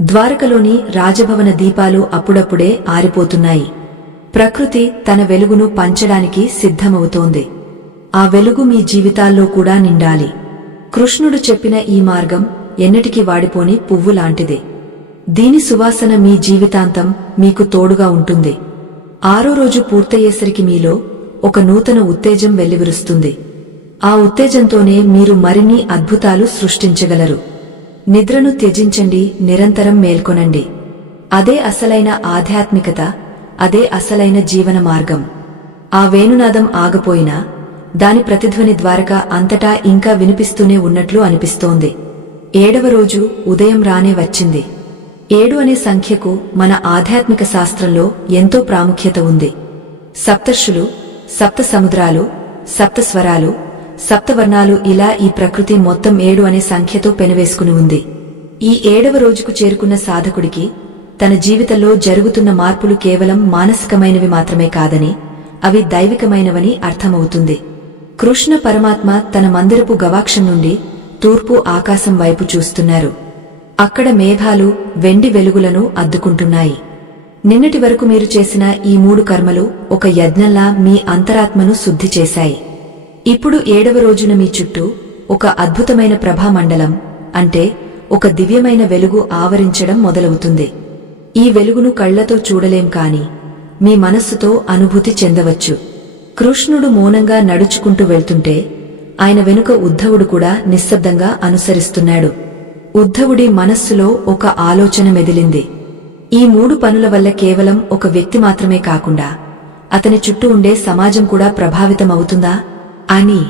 ద్వారకలోని రాజభవన దీపాలు అప్పుడప్పుడే ఆరిపోతున్నాయి. ప్రకృతి తన వెలుగును పంచడానికి సిద్ధమవుతోంది. ఆ వెలుగు మీ జీవితాల్లో కూడా నిండాలి. కృష్ణుడు చెప్పిన ఈ మార్గం ఎన్నటికీ వాడిపోని పువ్వు లాంటిదే. దీని సువాసన మీ జీవితాంతం మీకు తోడుగా ఉంటుంది. 6వ రోజు పూర్తయ్యేసరికి మీలో ఒక నూతన ఉత్తేజం వెల్లివిరుస్తుంది. ఆ ఉత్తేజంతోనే మీరు మరిన్ని అద్భుతాలు సృష్టించగలరు. నిద్రను త్యజించండి, నిరంతరం మేల్కొనండి. అదే అసలైన ఆధ్యాత్మికత, అదే అసలైన జీవన మార్గం. ఆ వేణునాదం ఆగపోయినా దాని ప్రతిధ్వని ద్వారక అంతటా ఇంకా వినిపిస్తూనే ఉన్నట్లు అనిపిస్తోంది. 7వ రోజు ఉదయం రానే వచ్చింది. 7 అనే సంఖ్యకు మన ఆధ్యాత్మిక శాస్త్రంలో ఎంతో ప్రాముఖ్యత ఉంది. సప్తర్షులు, సప్త సముద్రాలు, సప్త స్వరాలు, సప్తవర్ణాలు, ఇలా ఈ ప్రకృతి మొత్తం 7 అనే సంఖ్యతో పెనవేసుకుని ఉంది. ఈ 7వ రోజుకు చేరుకున్న సాధకుడికి తన జీవితంలో జరుగుతున్న మార్పులు కేవలం మానసికమైనవి మాత్రమే కాదని, అవి దైవికమైనవని అర్థమవుతుంది. కృష్ణ పరమాత్మ తన మందిరపు గవాక్షం నుండి తూర్పు ఆకాశం వైపు చూస్తున్నారు. అక్కడ మేఘాలు వెండి వెలుగులను అద్దుకుంటున్నాయి. నిన్నటి వరకు మీరు చేసిన ఈ 3 కర్మలు ఒక యజ్ఞంలా మీ అంతరాత్మను శుద్ధి చేశాయి. ఇప్పుడు 7వ రోజున మీ చుట్టూ ఒక అద్భుతమైన ప్రభామండలం, అంటే ఒక దివ్యమైన వెలుగు ఆవరించడం మొదలవుతుంది. ఈ వెలుగును కళ్లతో చూడలేం కాని మీ మనస్సుతో అనుభూతి చెందవచ్చు. కృష్ణుడు మౌనంగా నడుచుకుంటూ వెళ్తుంటే ఆయన వెనుక ఉద్ధవుడు కూడా నిశ్శబ్దంగా అనుసరిస్తున్నాడు. ఉద్ధవుడి మనస్సులో ఒక ఆలోచన మెదిలింది. ఈ 3 పనుల వల్ల కేవలం ఒక వ్యక్తి మాత్రమే కాకుండా అతని చుట్టూ ఉండే సమాజం కూడా ప్రభావితమవుతుందా అని.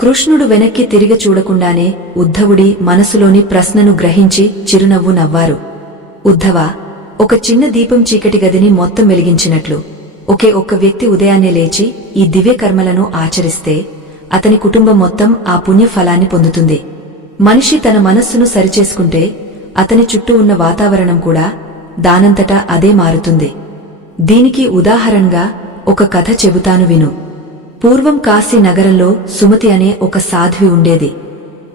కృష్ణుడు వెనక్కి తిరిగి చూడకుండానే ఉద్ధవుడి మనసులోని ప్రశ్నను గ్రహించి చిరునవ్వు నవ్వారు. ఉద్ధవా, ఒక చిన్న దీపం చీకటి గదిని మొత్తం వెలిగించినట్లు ఒకే ఒక్క వ్యక్తి ఉదయాన్నే లేచి ఈ దివ్య కర్మలను ఆచరిస్తే అతని కుటుంబం మొత్తం ఆ పుణ్య ఫలాన్ని పొందుతుంది. మనిషి తన మనస్సును సరిచేసుకుంటే అతని చుట్టూ ఉన్న వాతావరణం కూడా దానంతటా అదే మారుతుంది. దీనికి ఉదాహరణగా ఒక కథ చెబుతాను విను. పూర్వం కాశీ నగరంలో సుమతి అనే ఒక సాధ్వి ఉండేది.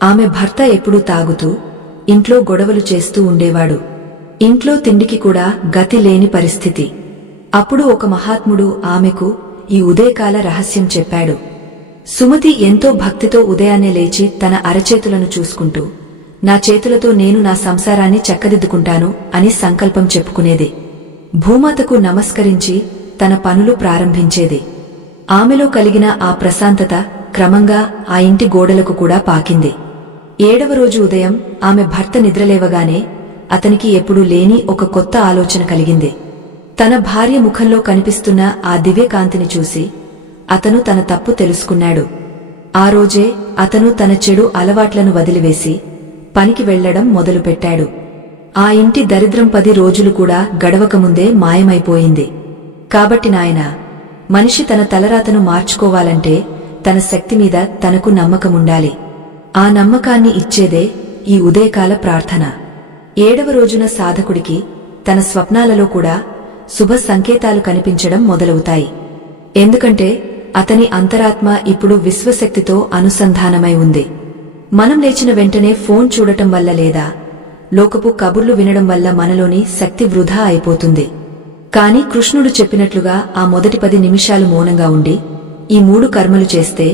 ఆమె భర్త ఎప్పుడూ తాగుతూ ఇంట్లో గొడవలు చేస్తూ ఉండేవాడు. ఇంట్లో తిండికి కూడా గతి లేని పరిస్థితి. అప్పుడు ఒక మహాత్ముడు ఆమెకు ఈ ఉదయకాల రహస్యం చెప్పాడు. సుమతి ఎంతో భక్తితో ఉదయాన్నే లేచి తన అరచేతులను చూసుకుంటూ నా చేతులతో నేను నా సంసారాన్ని చక్కదిద్దుకుంటాను అని సంకల్పం చెప్పుకునేది. భూమాతకు నమస్కరించి తన పనులు ప్రారంభించేది. ఆమెలో కలిగిన ఆ ప్రశాంతత క్రమంగా ఆ ఇంటి గోడలకు కూడా పాకింది. 7వ రోజు ఉదయం ఆమె భర్త నిద్రలేవగానే అతనికి ఎప్పుడూ లేని ఒక కొత్త ఆలోచన కలిగింది. తన భార్య ముఖంలో కనిపిస్తున్న ఆ దివ్యకాంతిని చూసి అతను తన తప్పు తెలుసుకున్నాడు. ఆ రోజే అతను తన చెడు అలవాట్లను వదిలివేసి పనికి వెళ్లడం మొదలుపెట్టాడు. ఆ ఇంటి దరిద్రం 10 రోజులు కూడా గడవకముందే మాయమైపోయింది. కాబట్టి నాయనా, మనిషి తన తలరాతను మార్చుకోవాలంటే తన శక్తి మీద తనకు నమ్మకముండాలి. ఆ నమ్మకాన్ని ఇచ్చేదే ఈ ఉదయకాల ప్రార్థన. 7వ రోజున సాధకుడికి తన స్వప్నాలలో కూడా శుభ సంకేతాలు కనిపించడం మొదలవుతాయి. ఎందుకంటే అతని అంతరాత్మ ఇప్పుడు విశ్వశక్తితో అనుసంధానమై ఉంది. మనం లేచిన వెంటనే ఫోన్ చూడటం వల్ల లేదా లోకపు కబుర్లు వినడం వల్ల మనలోని శక్తి వృధా అయిపోతుంది. కాని కృష్ణుడు చెప్పినట్లుగా ఆ మొదటి 10 నిమిషాలు మౌనంగా ఉండి ఈ 3 కర్మలు చేస్తే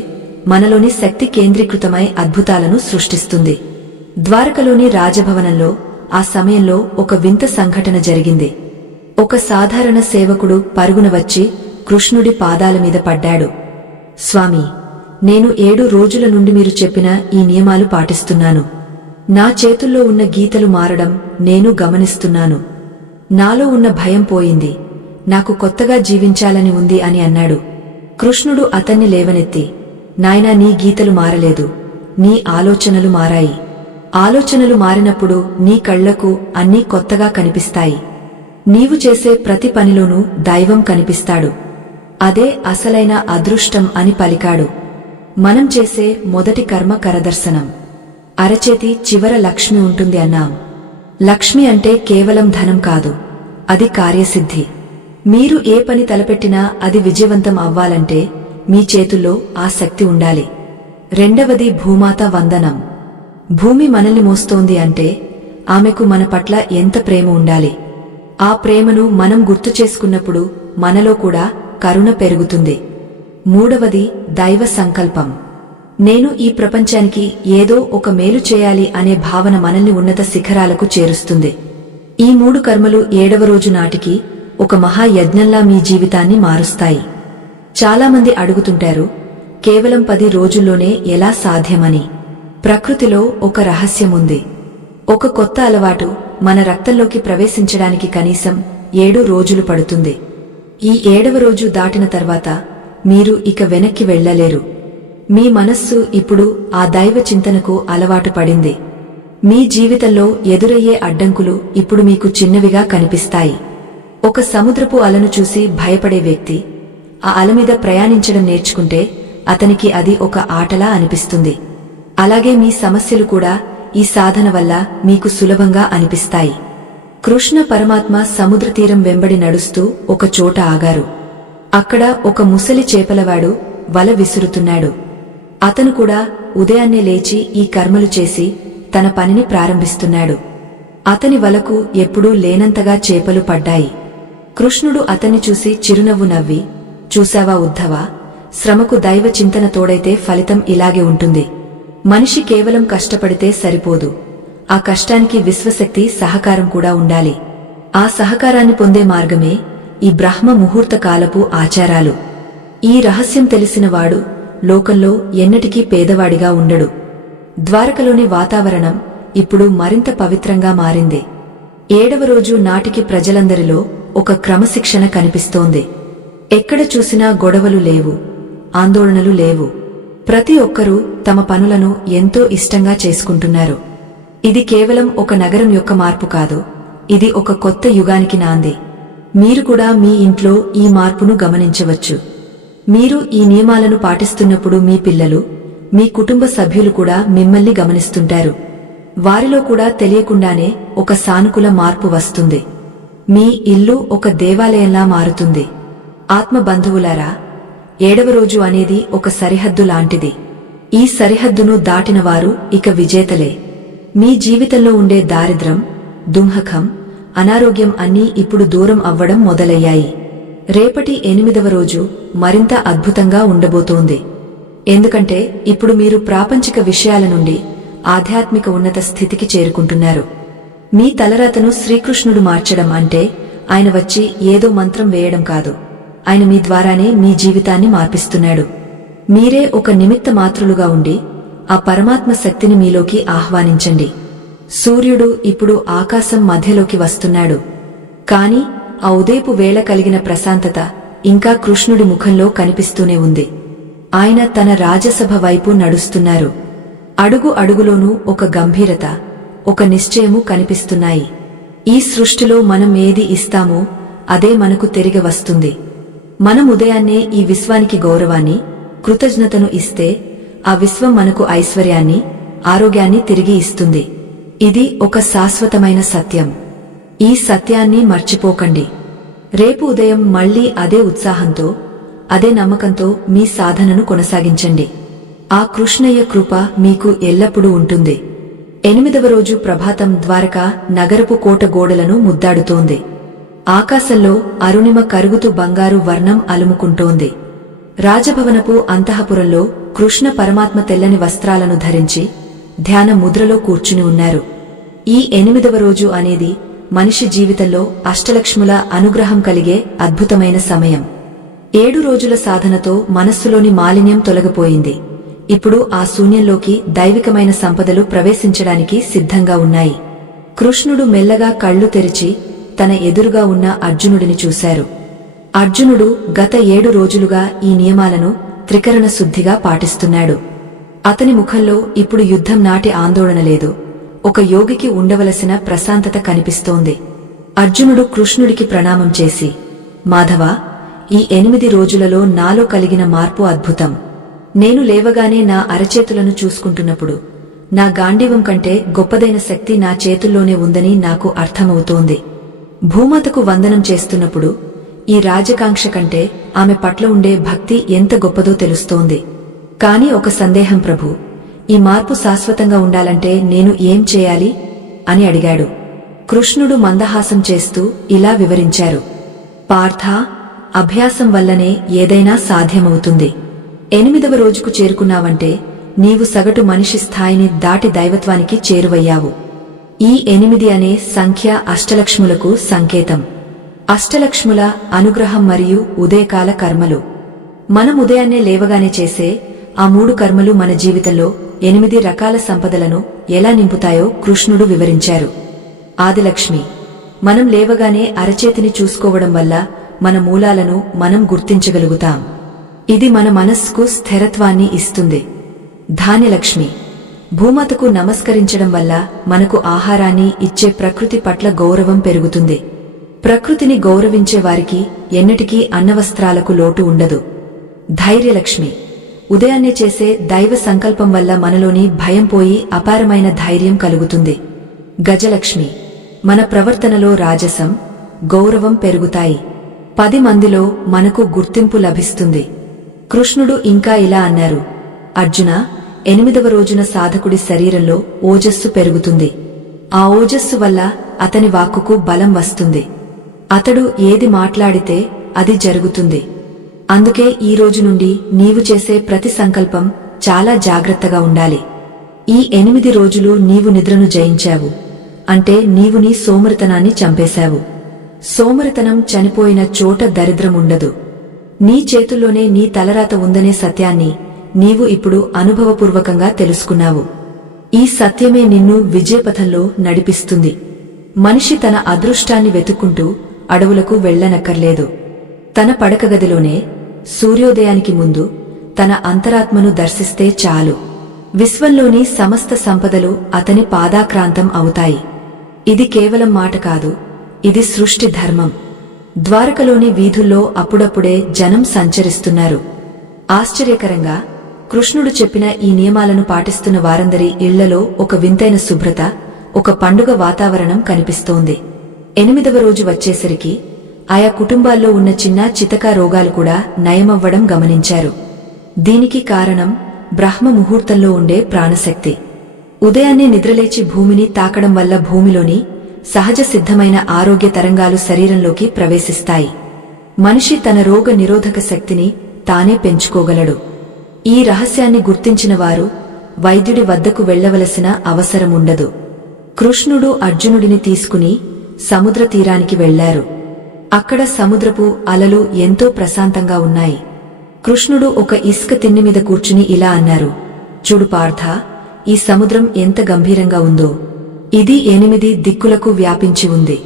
మనలోని శక్తి కేంద్రీకృతమై అద్భుతాలను సృష్టిస్తుంది. ద్వారకలోని రాజభవనంలో ఆ సమయంలో ఒక వింత సంఘటన జరిగింది. ఒక సాధారణ సేవకుడు పరుగున వచ్చి కృష్ణుడి పాదాల మీద పడ్డాడు. స్వామీ, నేను 7 రోజుల నుండి మీరు చెప్పిన ఈ నియమాలు పాటిస్తున్నాను. నా చేతుల్లో ఉన్న గీతలు మారడం నేను గమనిస్తున్నాను. నాలో ఉన్న భయం పోయింది. నాకు కొత్తగా జీవించాలని ఉంది అని అన్నాడు. కృష్ణుడు అతన్ని లేవనెత్తి, నాయనా, నీ గీతలు మారలేదు, నీ ఆలోచనలు మారాయి. ఆలోచనలు మారినప్పుడు నీ కళ్లకు అన్నీ కొత్తగా కనిపిస్తాయి. నీవు చేసే ప్రతి పనిలోనూ దైవం కనిపిస్తాడు. అదే అసలైన అదృష్టం అని పలికాడు. మనం చేసే మొదటి కర్మ కరదర్శనం. అరచేతి చివర లక్ష్మి ఉంటుంది అన్నాం. లక్ష్మి అంటే కేవలం ధనం కాదు, అది కార్యసిద్ధి. మీరు ఏ పని తలపెట్టినా అది విజయవంతం అవ్వాలంటే మీ చేతుల్లో ఆ శక్తి ఉండాలి. 2వది భూమాత వందనం. భూమి మనల్ని మోస్తోంది అంటే ఆమెకు మన పట్ల ఎంత ప్రేమ ఉండాలి. ఆ ప్రేమను మనం గుర్తు చేసుకున్నప్పుడు మనలో కూడా కరుణ పెరుగుతుంది. 3వది దైవ సంకల్పం. నేను ఈ ప్రపంచానికి ఏదో ఒక మేలు చేయాలి అనే భావన మనల్ని ఉన్నత శిఖరాలకు చేరుస్తుంది. ఈ 3 కర్మలు 7వ రోజు నాటికి ఒక మహాయజ్ఞంలా మీ జీవితాన్ని మారుస్తాయి. చాలామంది అడుగుతుంటారు, కేవలం 10 రోజుల్లోనే ఎలా సాధ్యమని. ప్రకృతిలో ఒక రహస్యముంది. ఒక కొత్త అలవాటు మన రక్తంలోకి ప్రవేశించడానికి కనీసం 7 రోజులు పడుతుంది. ఈ 7వ రోజు దాటిన తర్వాత మీరు ఇక వెనక్కి వెళ్లలేరు. మీ మనస్సు ఇప్పుడు ఆ దైవ చింతనకు అలవాటు పడింది. మీ జీవితంలో ఎదురయ్యే అడ్డంకులు ఇప్పుడు మీకు చిన్నవిగా కనిపిస్తాయి. ఒక సముద్రపు అలను చూసి భయపడే వ్యక్తి ఆ అల మీద ప్రయాణించడం నేర్చుకుంటే అతనికి అది ఒక ఆటలా అనిపిస్తుంది. అలాగే మీ సమస్యలు కూడా ఈ సాధన వల్ల మీకు సులభంగా అనిపిస్తాయి. కృష్ణ పరమాత్మ సముద్ర తీరం వెంబడి నడుస్తూ ఒక చోట ఆగారు. అక్కడ ఒక ముసలి చేపలవాడు వల విసురుతున్నాడు. అతను కూడా ఉదయాన్నే లేచి ఈ కర్మలు చేసి తన పనిని ప్రారంభిస్తున్నాడు. అతని వలకు ఎప్పుడూ లేనంతగా చేపలు పడ్డాయి. కృష్ణుడు అతన్ని చూసి చిరునవ్వు నవ్వి, చూశావా ఉద్ధవా, శ్రమకు దైవ చింతన తోడైతే ఫలితం ఇలాగే ఉంటుంది. మనిషి కేవలం కష్టపడితే సరిపోదు, ఆ కష్టానికి విశ్వశక్తి సహకారం కూడా ఉండాలి. ఆ సహకారాన్ని పొందే మార్గమే ఈ బ్రహ్మ ముహూర్త కాలపు ఆచారాలు. ఈ రహస్యం తెలిసినవాడు లోకంలో ఎన్నటికీ పేదవాడిగా ఉండడు. ద్వారకలోని వాతావరణం ఇప్పుడు మరింత పవిత్రంగా మారింది. 7వ రోజు నాటికి ప్రజలందరిలో ఒక క్రమశిక్షణ కనిపిస్తోంది. ఎక్కడ చూసినా గొడవలు లేవు, ఆందోళనలు లేవు. ప్రతి ఒక్కరూ తమ పనులను ఎంతో ఇష్టంగా చేసుకుంటున్నారు. ఇది కేవలం ఒక నగరం యొక్క మార్పు కాదు, ఇది ఒక కొత్త యుగానికి నాంది. మీరు కూడా మీ ఇంట్లో ఈ మార్పును గమనించవచ్చు. మీరు ఈ నియమాలను పాటిస్తున్నప్పుడు మీ పిల్లలు, మీ కుటుంబ సభ్యులు కూడా మిమ్మల్ని గమనిస్తుంటారు. వారిలో కూడా తెలియకుండానే ఒక సానుకూల మార్పు వస్తుంది. మీ ఇల్లు ఒక దేవాలయంలా మారుతుంది. ఆత్మ బంధువులారా, 7వ రోజు అనేది ఒక సరిహద్దు లాంటిది. ఈ సరిహద్దును దాటినవారు ఇక విజేతలే. మీ జీవితంలో ఉండే దారిద్ర్యం, దుంహకం, అనారోగ్యం అన్నీ ఇప్పుడు దూరం అవ్వడం మొదలయ్యాయి. రేపటి 8వ రోజు మరింత అద్భుతంగా ఉండబోతోంది. ఎందుకంటే ఇప్పుడు మీరు ప్రాపంచిక విషయాల నుండి ఆధ్యాత్మిక ఉన్నత స్థితికి చేరుకుంటున్నారు. మీ తలరాతను శ్రీకృష్ణుడు మార్చడం అంటే ఆయన వచ్చి ఏదో మంత్రం వేయడం కాదు. ఆయన మీ ద్వారానే మీ జీవితాన్ని మార్పిస్తున్నాడు. మీరే ఒక నిమిత్త మాత్రులుగా ఉండి ఆ పరమాత్మ శక్తిని మీలోకి ఆహ్వానించండి. సూర్యుడు ఇప్పుడు ఆకాశం మధ్యలోకి వస్తున్నాడు. కాని ఆ ఉదయపు వేళ కలిగిన ప్రశాంతత ఇంకా కృష్ణుడి ముఖంలో కనిపిస్తూనే ఉంది. ఆయన తన రాజసభ వైపు నడుస్తున్నారు. అడుగు అడుగులోనూ ఒక గంభీరత, ఒక నిశ్చయము కనిపిస్తున్నాయి. ఈ సృష్టిలో మనం ఏది ఇస్తామో అదే మనకు తిరిగి వస్తుంది. మనం ఉదయాన్నే ఈ విశ్వానికి గౌరవాన్ని, కృతజ్ఞతను ఇస్తే ఆ విశ్వం మనకు ఐశ్వర్యాన్ని, ఆరోగ్యాన్ని తిరిగి ఇస్తుంది. ఇది ఒక శాశ్వతమైన సత్యం. ఈ సత్యాన్ని మర్చిపోకండి. రేపు ఉదయం మళ్లీ అదే ఉత్సాహంతో, అదే నమ్మకంతో మీ సాధనను కొనసాగించండి. ఆ కృష్ణయ్య కృప మీకు ఎల్లప్పుడూ ఉంటుంది. 8వ రోజు ప్రభాతం ద్వారకా నగరపు కోట గోడలను ముద్దాడుతోంది. ఆకాశంలో అరుణిమ కరుగుతూ బంగారు వర్ణం అలుముకుంటోంది. రాజభవనపు అంతఃపురంలో కృష్ణ పరమాత్మ తెల్లని వస్త్రాలను ధరించి ధ్యాన ముద్రలో కూర్చుని ఉన్నారు. ఈ 8వ రోజు అనేది మనిషి జీవితంలో అష్టలక్ష్ముల అనుగ్రహం కలిగే అద్భుతమైన సమయం. 7 రోజుల సాధనతో మనస్సులోని మాలిన్యం తొలగిపోయింది. ఇప్పుడు ఆ శూన్యంలోకి దైవికమైన సంపదలు ప్రవేశించడానికి సిద్ధంగా ఉన్నాయి. కృష్ణుడు మెల్లగా కళ్ళు తెరిచి తన ఎదురుగా ఉన్న అర్జునుడిని చూశారు. అర్జునుడు గత 7 రోజులుగా ఈ నియమాలను త్రికరణ శుద్ధిగా పాటిస్తున్నాడు. అతని ముఖంలో ఇప్పుడు యుద్ధం నాటి ఆందోళన లేదు, ఒక యోగికి ఉండవలసిన ప్రశాంతత కనిపిస్తోంది. అర్జునుడు కృష్ణుడికి ప్రణామం చేసి, మాధవా, ఈ 8 రోజులలో నాలో కలిగిన మార్పు అద్భుతం. నేను లేవగానే నా అరచేతులను చూసుకుంటున్నప్పుడు నా గాంధీవం కంటే గొప్పదైన శక్తి నా చేతుల్లోనే ఉందని నాకు అర్థమవుతోంది. భూమాతకు వందనం చేస్తున్నప్పుడు ఈ రాజకాంక్ష కంటే ఆమె పట్ల ఉండే భక్తి ఎంత గొప్పదో తెలుస్తోంది. కాని ఒక సందేహం ప్రభూ, ఈ మార్పు శాశ్వతంగా ఉండాలంటే నేను ఏం చేయాలి అని అడిగాడు. కృష్ణుడు మందహాసం చేస్తూ ఇలా వివరించారు. పార్థ, అభ్యాసం వల్లనే ఏదైనా సాధ్యమవుతుంది. 8వ రోజుకు చేరుకున్నావంటే నీవు సగటు మనిషి స్థాయిని దాటి దైవత్వానికి చేరువయ్యావు. ఈ 8 అనే సంఖ్య అష్టలక్ష్ములకు సంకేతం. అష్టలక్ష్ముల అనుగ్రహం మరియు ఉదయకాల కర్మలు. మనం ఉదయాన్నే లేవగానే చేసే ఆ 3 కర్మలు మన జీవితంలో 8 రకాల సంపదలను ఎలా నింపుతాయో కృష్ణుడు వివరించారు. ఆదిలక్ష్మి, మనం లేవగానే అరచేతిని చూసుకోవడం వల్ల మన మూలాలను మనం గుర్తించగలుగుతాం. ఇది మన మనస్సుకు స్థిరత్వాన్ని ఇస్తుంది. ధాన్యలక్ష్మి, భూమాతకు నమస్కరించడం వల్ల మనకు ఆహారాన్ని ఇచ్చే ప్రకృతి పట్ల గౌరవం పెరుగుతుంది. ప్రకృతిని గౌరవించే వారికి ఎన్నటికీ అన్నవస్త్రాలకు లోటు ఉండదు. ధైర్యలక్ష్మి, ఉదయాన్నే చేసే దైవ సంకల్పం వల్ల మనలోని భయం పోయి అపారమైన ధైర్యం కలుగుతుంది. గజలక్ష్మి, మన ప్రవర్తనలో రాజసం, గౌరవం పెరుగుతాయి. 10 మందిలో మనకు గుర్తింపు లభిస్తుంది. కృష్ణుడు ఇంకా ఇలా అన్నారు. అర్జున, 8వ రోజున సాధకుడి శరీరంలో ఓజస్సు పెరుగుతుంది. ఆ ఓజస్సు వల్ల అతని వాక్కుకు బలం వస్తుంది. అతడు ఏది మాట్లాడితే అది జరుగుతుంది. అందుకే ఈ రోజు నుండి నీవు చేసే ప్రతి సంకల్పం చాలా జాగ్రత్తగా ఉండాలి. ఈ 8 రోజులు నీవు నిద్రను జయించావు అంటే నీవు నీ సోమరితనాన్ని చంపేశావు. సోమరితనం చనిపోయిన చోట దరిద్రముండదు. నీ చేతుల్లోనే నీ తలరాత ఉందనే సత్యాన్ని నీవు ఇప్పుడు అనుభవపూర్వకంగా తెలుసుకున్నావు. ఈ సత్యమే నిన్ను విజయపథంలో నడిపిస్తుంది. మనిషి తన అదృష్టాన్ని వెతుక్కుంటూ అడవులకు వెళ్లనక్కర్లేదు. తన పడకగదిలోనే సూర్యోదయానికి ముందు తన అంతరాత్మను దర్శిస్తే చాలు. విశ్వంలోని సమస్త సంపదలు అతని పాదాక్రాంతం అవుతాయి. ఇది కేవలం మాట కాదు, ఇది సృష్టి ధర్మం. ద్వారకలోని వీధుల్లో అప్పుడప్పుడే జనం సంచరిస్తున్నారు. ఆశ్చర్యకరంగా కృష్ణుడు చెప్పిన ఈ నియమాలను పాటిస్తున్న వారందరి ఇళ్లలో ఒక వింతైన శుభ్రత, ఒక పండుగ వాతావరణం కనిపిస్తోంది. 8వ రోజు వచ్చేసరికి ఆయా కుటుంబాల్లో ఉన్న చిన్న చితక రోగాలు కూడా నయమవ్వడం గమనించారు. దీనికి కారణం బ్రహ్మ ముహూర్తంలో ఉండే ప్రాణశక్తి. ఉదయాన్నే నిద్రలేచి భూమిని తాకడం వల్ల భూమిలోని సహజ సిద్ధమైన ఆరోగ్య తరంగాలు శరీరంలోకి ప్రవేశిస్తాయి. మనిషి తన రోగ నిరోధక శక్తిని తానే పెంచుకోగలడు. ఈ రహస్యాన్ని గుర్తించిన వారు వైద్యుడి వద్దకు వెళ్లవలసిన అవసరముండదు. కృష్ణుడు అర్జునుడిని తీసుకుని సముద్ర తీరానికి వెళ్లారు. అక్కడ సముద్రపు అలలు ఎంతో ప్రశాంతంగా ఉన్నాయి. కృష్ణుడు ఒక ఇసుక తిన్నె మీద కూర్చుని ఇలా అన్నారు, చూడు పార్థ, ఈ సముద్రం ఎంత గంభీరంగా ఉందో. ఇది 8 దిక్కులకు వ్యాపించి ఉంది.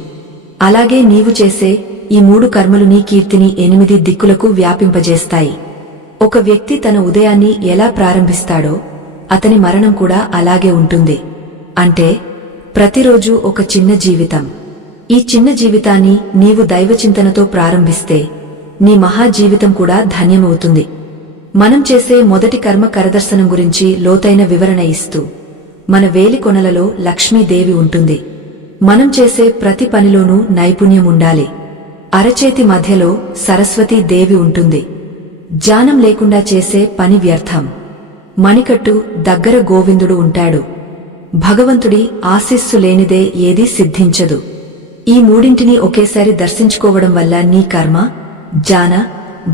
అలాగే నీవు చేసే ఈ 3 కర్మలు నీ కీర్తిని 8 దిక్కులకు వ్యాపింపజేస్తాయి. ఒక వ్యక్తి తన ఉదయాన్ని ఎలా ప్రారంభిస్తాడో అతని మరణం కూడా అలాగే ఉంటుంది. అంటే ప్రతిరోజు ఒక చిన్న జీవితం. ఈ చిన్న జీవితాన్ని నీవు దైవచింతనతో ప్రారంభిస్తే నీ మహాజీవితం కూడా ధన్యమవుతుంది. మనం చేసే మొదటి కర్మ కరదర్శనం గురించి లోతైన వివరణ ఇస్తూ, మన వేలి కొనలలో లక్ష్మీదేవి ఉంటుంది. మనం చేసే ప్రతి పనిలోనూ నైపుణ్యం ఉండాలి. అరచేతి మధ్యలో సరస్వతీ దేవి ఉంటుంది. జ్ఞానం లేకుండా చేసే పని వ్యర్థం. మణికట్టు దగ్గర గోవిందుడు ఉంటాడు. భగవంతుడి ఆశీస్సు లేనిదే ఏదీ సిద్ధించదు. ఈ 3ంటిని ఒకేసారి దర్శించుకోవడం వల్ల నీ కర్మ, జ్ఞాన,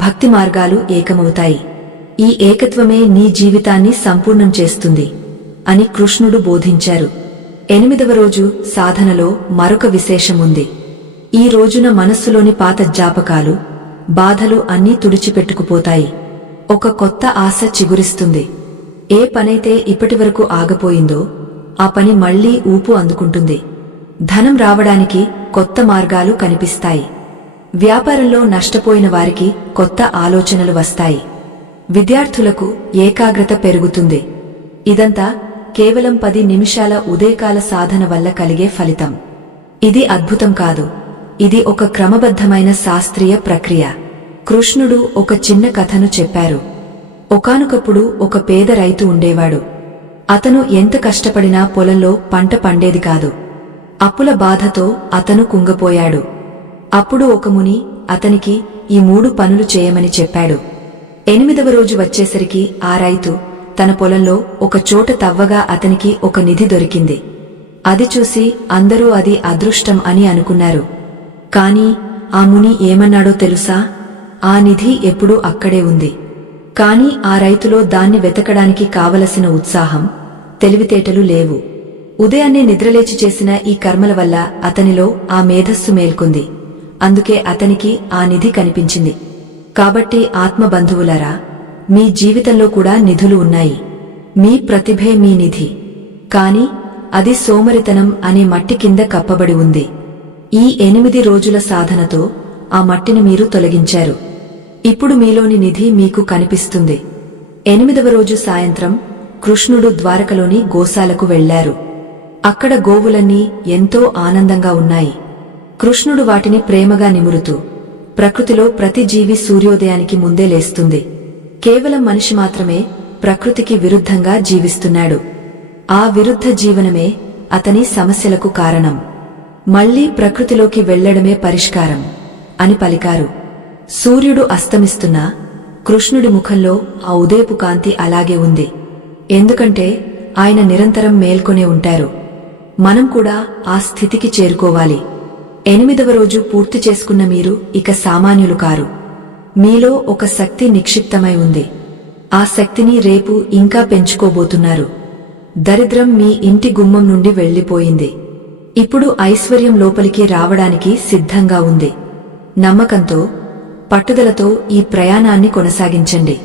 భక్తి మార్గాలు ఏకమవుతాయి. ఈ ఏకత్వమే నీ జీవితాన్ని సంపూర్ణం చేస్తుంది అని కృష్ణుడు బోధించారు. 8వ రోజు సాధనలో మరొక విశేషముంది. ఈ రోజున మనస్సులోని పాత జ్ఞాపకాలు, బాధలు అన్నీ తుడిచిపెట్టుకుపోతాయి. ఒక కొత్త ఆశ చిగురిస్తుంది. ఏ పనైతే ఇప్పటివరకు ఆగపోయిందో ఆ పని మళ్లీ ఊపు అందుకుంటుంది. ధనం రావడానికి కొత్త మార్గాలు కనిపిస్తాయి. వ్యాపారంలో నష్టపోయిన వారికి కొత్త ఆలోచనలు వస్తాయి. విద్యార్థులకు ఏకాగ్రత పెరుగుతుంది. ఇదంతా కేవలం 10 నిమిషాల ఉదయకాల సాధన వల్ల కలిగే ఫలితం. ఇది అద్భుతం కాదు, ఇది ఒక క్రమబద్ధమైన శాస్త్రీయ ప్రక్రియ. కృష్ణుడు ఒక చిన్న కథను చెప్పారు. ఒకానొకప్పుడు ఒక పేద రైతు ఉండేవాడు. అతను ఎంత కష్టపడినా పొలంలో పంట పండేది కాదు. అప్పుల బాధతో అతను కుంగపోయాడు. అప్పుడు ఒక ముని అతనికి ఈ 3 పనులు చేయమని చెప్పాడు. 8వ రోజు వచ్చేసరికి ఆ రైతు తన పొలంలో ఒక చోట తవ్వగా అతనికి ఒక నిధి దొరికింది. అది చూసి అందరూ అది అదృష్టం అని అనుకున్నారు. కాని ఆ ముని ఏమన్నాడో తెలుసా? ఆ నిధి ఎప్పుడూ అక్కడే ఉంది. కాని ఆ రైతులో దాన్ని వెతకడానికి కావలసిన ఉత్సాహం, తెలివితేటలు లేవు. ఉదయాన్నే నిద్రలేచి చేసిన ఈ కర్మల వల్ల అతనిలో ఆ మేధస్సు మేల్కొంది. అందుకే అతనికి ఆ నిధి కనిపించింది. కాబట్టి ఆత్మబంధువులారా, మీ జీవితంలో కూడా నిధులు ఉన్నాయి. మీ ప్రతిభే మీ నిధి. కాని అది సోమరితనం అనే మట్టి కింద కప్పబడి ఉంది. ఈ 8 రోజుల సాధనతో ఆ మట్టిని మీరు తొలగించారు. ఇప్పుడు మీలోని నిధి మీకు కనిపిస్తుంది. 8వ రోజు సాయంత్రం కృష్ణుడు ద్వారకలోని గోశాలకు వెళ్లారు. అక్కడ గోవులన్నీ ఎంతో ఆనందంగా ఉన్నాయి. కృష్ణుడు వాటిని ప్రేమగా నిమురుతూ, ప్రకృతిలో ప్రతి జీవి సూర్యోదయానికి ముందే లేస్తుంది. కేవలం మనిషి మాత్రమే ప్రకృతికి విరుద్ధంగా జీవిస్తున్నాడు. ఆ విరుద్ధ జీవనమే అతని సమస్యలకు కారణం. మళ్లీ ప్రకృతిలోకి వెళ్లడమే పరిష్కారం అని పలికారు. సూర్యుడు అస్తమిస్తున్నా కృష్ణుడి ముఖంలో ఆ ఉదయపు కాంతి అలాగే ఉంది. ఎందుకంటే ఆయన నిరంతరం మేల్కొనే ఉంటారు. మనం కూడా ఆ స్థితికి చేరుకోవాలి. 8వ రోజు పూర్తి చేసుకున్న మీరు ఇక సామాన్యులు కారు. మీలో ఒక శక్తి నిక్షిప్తమై ఉంది. ఆ శక్తిని రేపు ఇంకా పెంచుకోబోతున్నారు. దరిద్రం మీ ఇంటి గుమ్మం నుండి వెళ్లిపోయింది. ఇప్పుడు ఐశ్వర్యం లోపలికి రావడానికి సిద్ధంగా ఉంది. నమ్మకంతో, పట్టుదలతో ఈ ప్రయాణాన్ని కొనసాగించండి.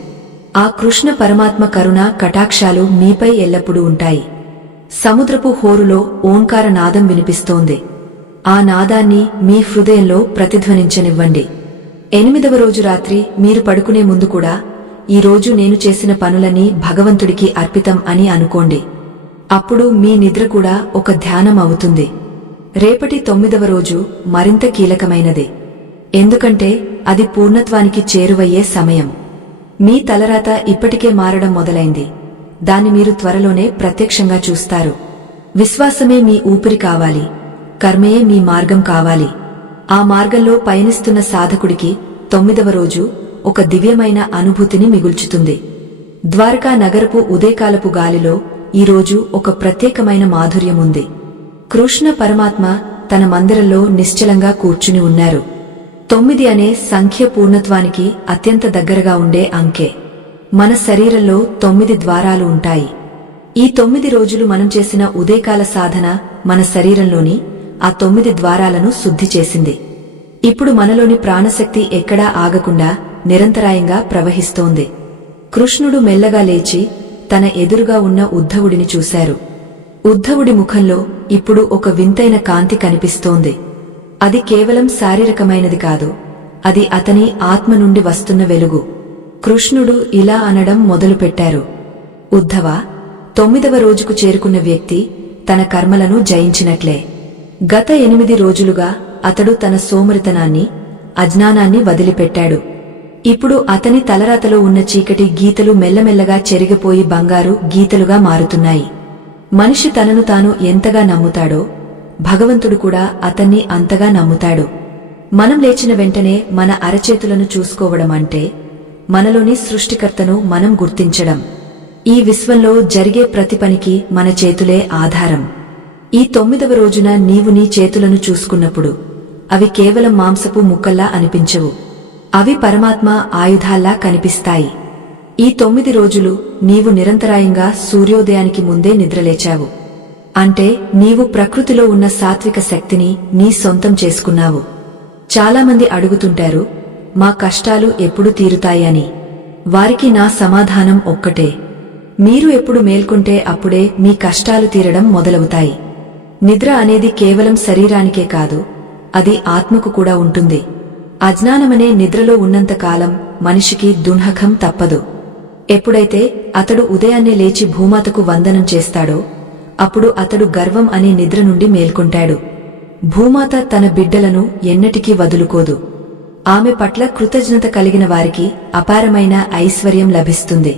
ఆ కృష్ణ పరమాత్మ కరుణ కటాక్షాలు మీపై ఎల్లప్పుడూ ఉంటాయి. సముద్రపు హోరులో ఓంకార నాదం వినిపిస్తోంది. ఆ నాదాన్ని మీ హృదయంలో ప్రతిధ్వనించనివ్వండి. 8వ రోజు రాత్రి మీరు పడుకునే ముందు కూడా ఈ రోజు నేను చేసిన పనులన్నీ భగవంతుడికి అర్పితం అని అనుకోండి. అప్పుడు మీ నిద్ర కూడా ఒక ధ్యానం అవుతుంది. రేపటి 9వ రోజు మరింత కీలకమైనది. ఎందుకంటే అది పూర్ణత్వానికి చేరువయ్యే సమయం. మీ తలరాత ఇప్పటికే మారడం మొదలైంది. దాన్ని మీరు త్వరలోనే ప్రత్యక్షంగా చూస్తారు. విశ్వాసమే మీ ఊపిరి కావాలి. కర్మయే మీ మార్గం కావాలి. ఆ మార్గంలో పయనిస్తున్న సాధకుడికి 9వ రోజు ఒక దివ్యమైన అనుభూతిని మిగుల్చుతుంది. ద్వారకా నగరపు ఉదయకాలపు గాలిలో ఈరోజు ఒక ప్రత్యేకమైన మాధుర్యముంది. కృష్ణ పరమాత్మ తన మందిరంలో నిశ్చలంగా కూర్చుని ఉన్నారు. 9 అనే సంఖ్య పూర్ణత్వానికి అత్యంత దగ్గరగా ఉండే అంకె. మన శరీరంలో 9 ద్వారాలు ఉంటాయి. ఈ 9 రోజులు మనం చేసిన ఉదయకాల సాధన మన శరీరంలోని ఆ 9 ద్వారాలను శుద్ధి చేసింది. ఇప్పుడు మనలోని ప్రాణశక్తి ఎక్కడా ఆగకుండా నిరంతరాయంగా ప్రవహిస్తోంది. కృష్ణుడు మెల్లగా లేచి తన ఎదురుగా ఉన్న ఉద్ధవుడిని చూశారు. ఉద్ధవుడి ముఖంలో ఇప్పుడు ఒక వింతైన కాంతి కనిపిస్తోంది. అది కేవలం శారీరకమైనది కాదు, అది అతని ఆత్మ నుండి వస్తున్న వెలుగు. కృష్ణుడు ఇలా అనడం మొదలుపెట్టారు. ఉద్ధవా, 9వ రోజుకు చేరుకున్న వ్యక్తి తన కర్మలను జయించినట్లే. గత 8 రోజులుగా అతడు తన సోమరితనాన్ని, అజ్ఞానాన్ని వదిలిపెట్టాడు. ఇప్పుడు అతని తలరాతలో ఉన్న చీకటి గీతలు మెల్లమెల్లగా చెరిగిపోయి బంగారు గీతలుగా మారుతున్నాయి. మనిషి తనను తాను ఎంతగా నమ్ముతాడో భగవంతుడు కూడా అతన్ని అంతగా నమ్ముతాడు. మనం లేచిన వెంటనే మన అరచేతులను చూసుకోవడం అంటే మనలోని సృష్టికర్తను మనం గుర్తించడం. ఈ విశ్వంలో జరిగే ప్రతి పనికి మన చేతులే ఆధారం. ఈ 9వ రోజున నీవు నీ చేతులను చూసుకున్నప్పుడు అవి కేవలం మాంసపు ముక్కల్లా అనిపించవు. అవి పరమాత్మ ఆయుధాల్లా కనిపిస్తాయి. ఈ 9 రోజులు నీవు నిరంతరాయంగా సూర్యోదయానికి ముందే నిద్రలేచావు. అంటే నీవు ప్రకృతిలో ఉన్న సాత్విక శక్తిని నీ సొంతం చేసుకున్నావు. చాలామంది అడుగుతుంటారు, మా కష్టాలు ఎప్పుడు తీరుతాయని. వారికి నా సమాధానం ఒక్కటే: మీరు ఎప్పుడు మేల్కొంటే అప్పుడే మీ కష్టాలు తీరడం మొదలవుతాయి. నిద్ర అనేది కేవలం శరీరానికే కాదు, అది ఆత్మకు కూడా ఉంటుంది. అజ్ఞానమనే నిద్రలో ఉన్నంతకాలం మనిషికి దుర్హకం తప్పదు. ఎప్పుడైతే అతడు ఉదయాన్నే లేచి భూమాతకు వందనం చేస్తాడో అప్పుడు అతడు గర్వం అనే నిద్ర నుండి మేల్కొంటాడు. భూమాత తన బిడ్డలను ఎన్నటికీ వదులుకోదు. ఆమె పట్ల కృతజ్ఞత కలిగిన వారికి అపారమైన ఐశ్వర్యం లభిస్తుంది.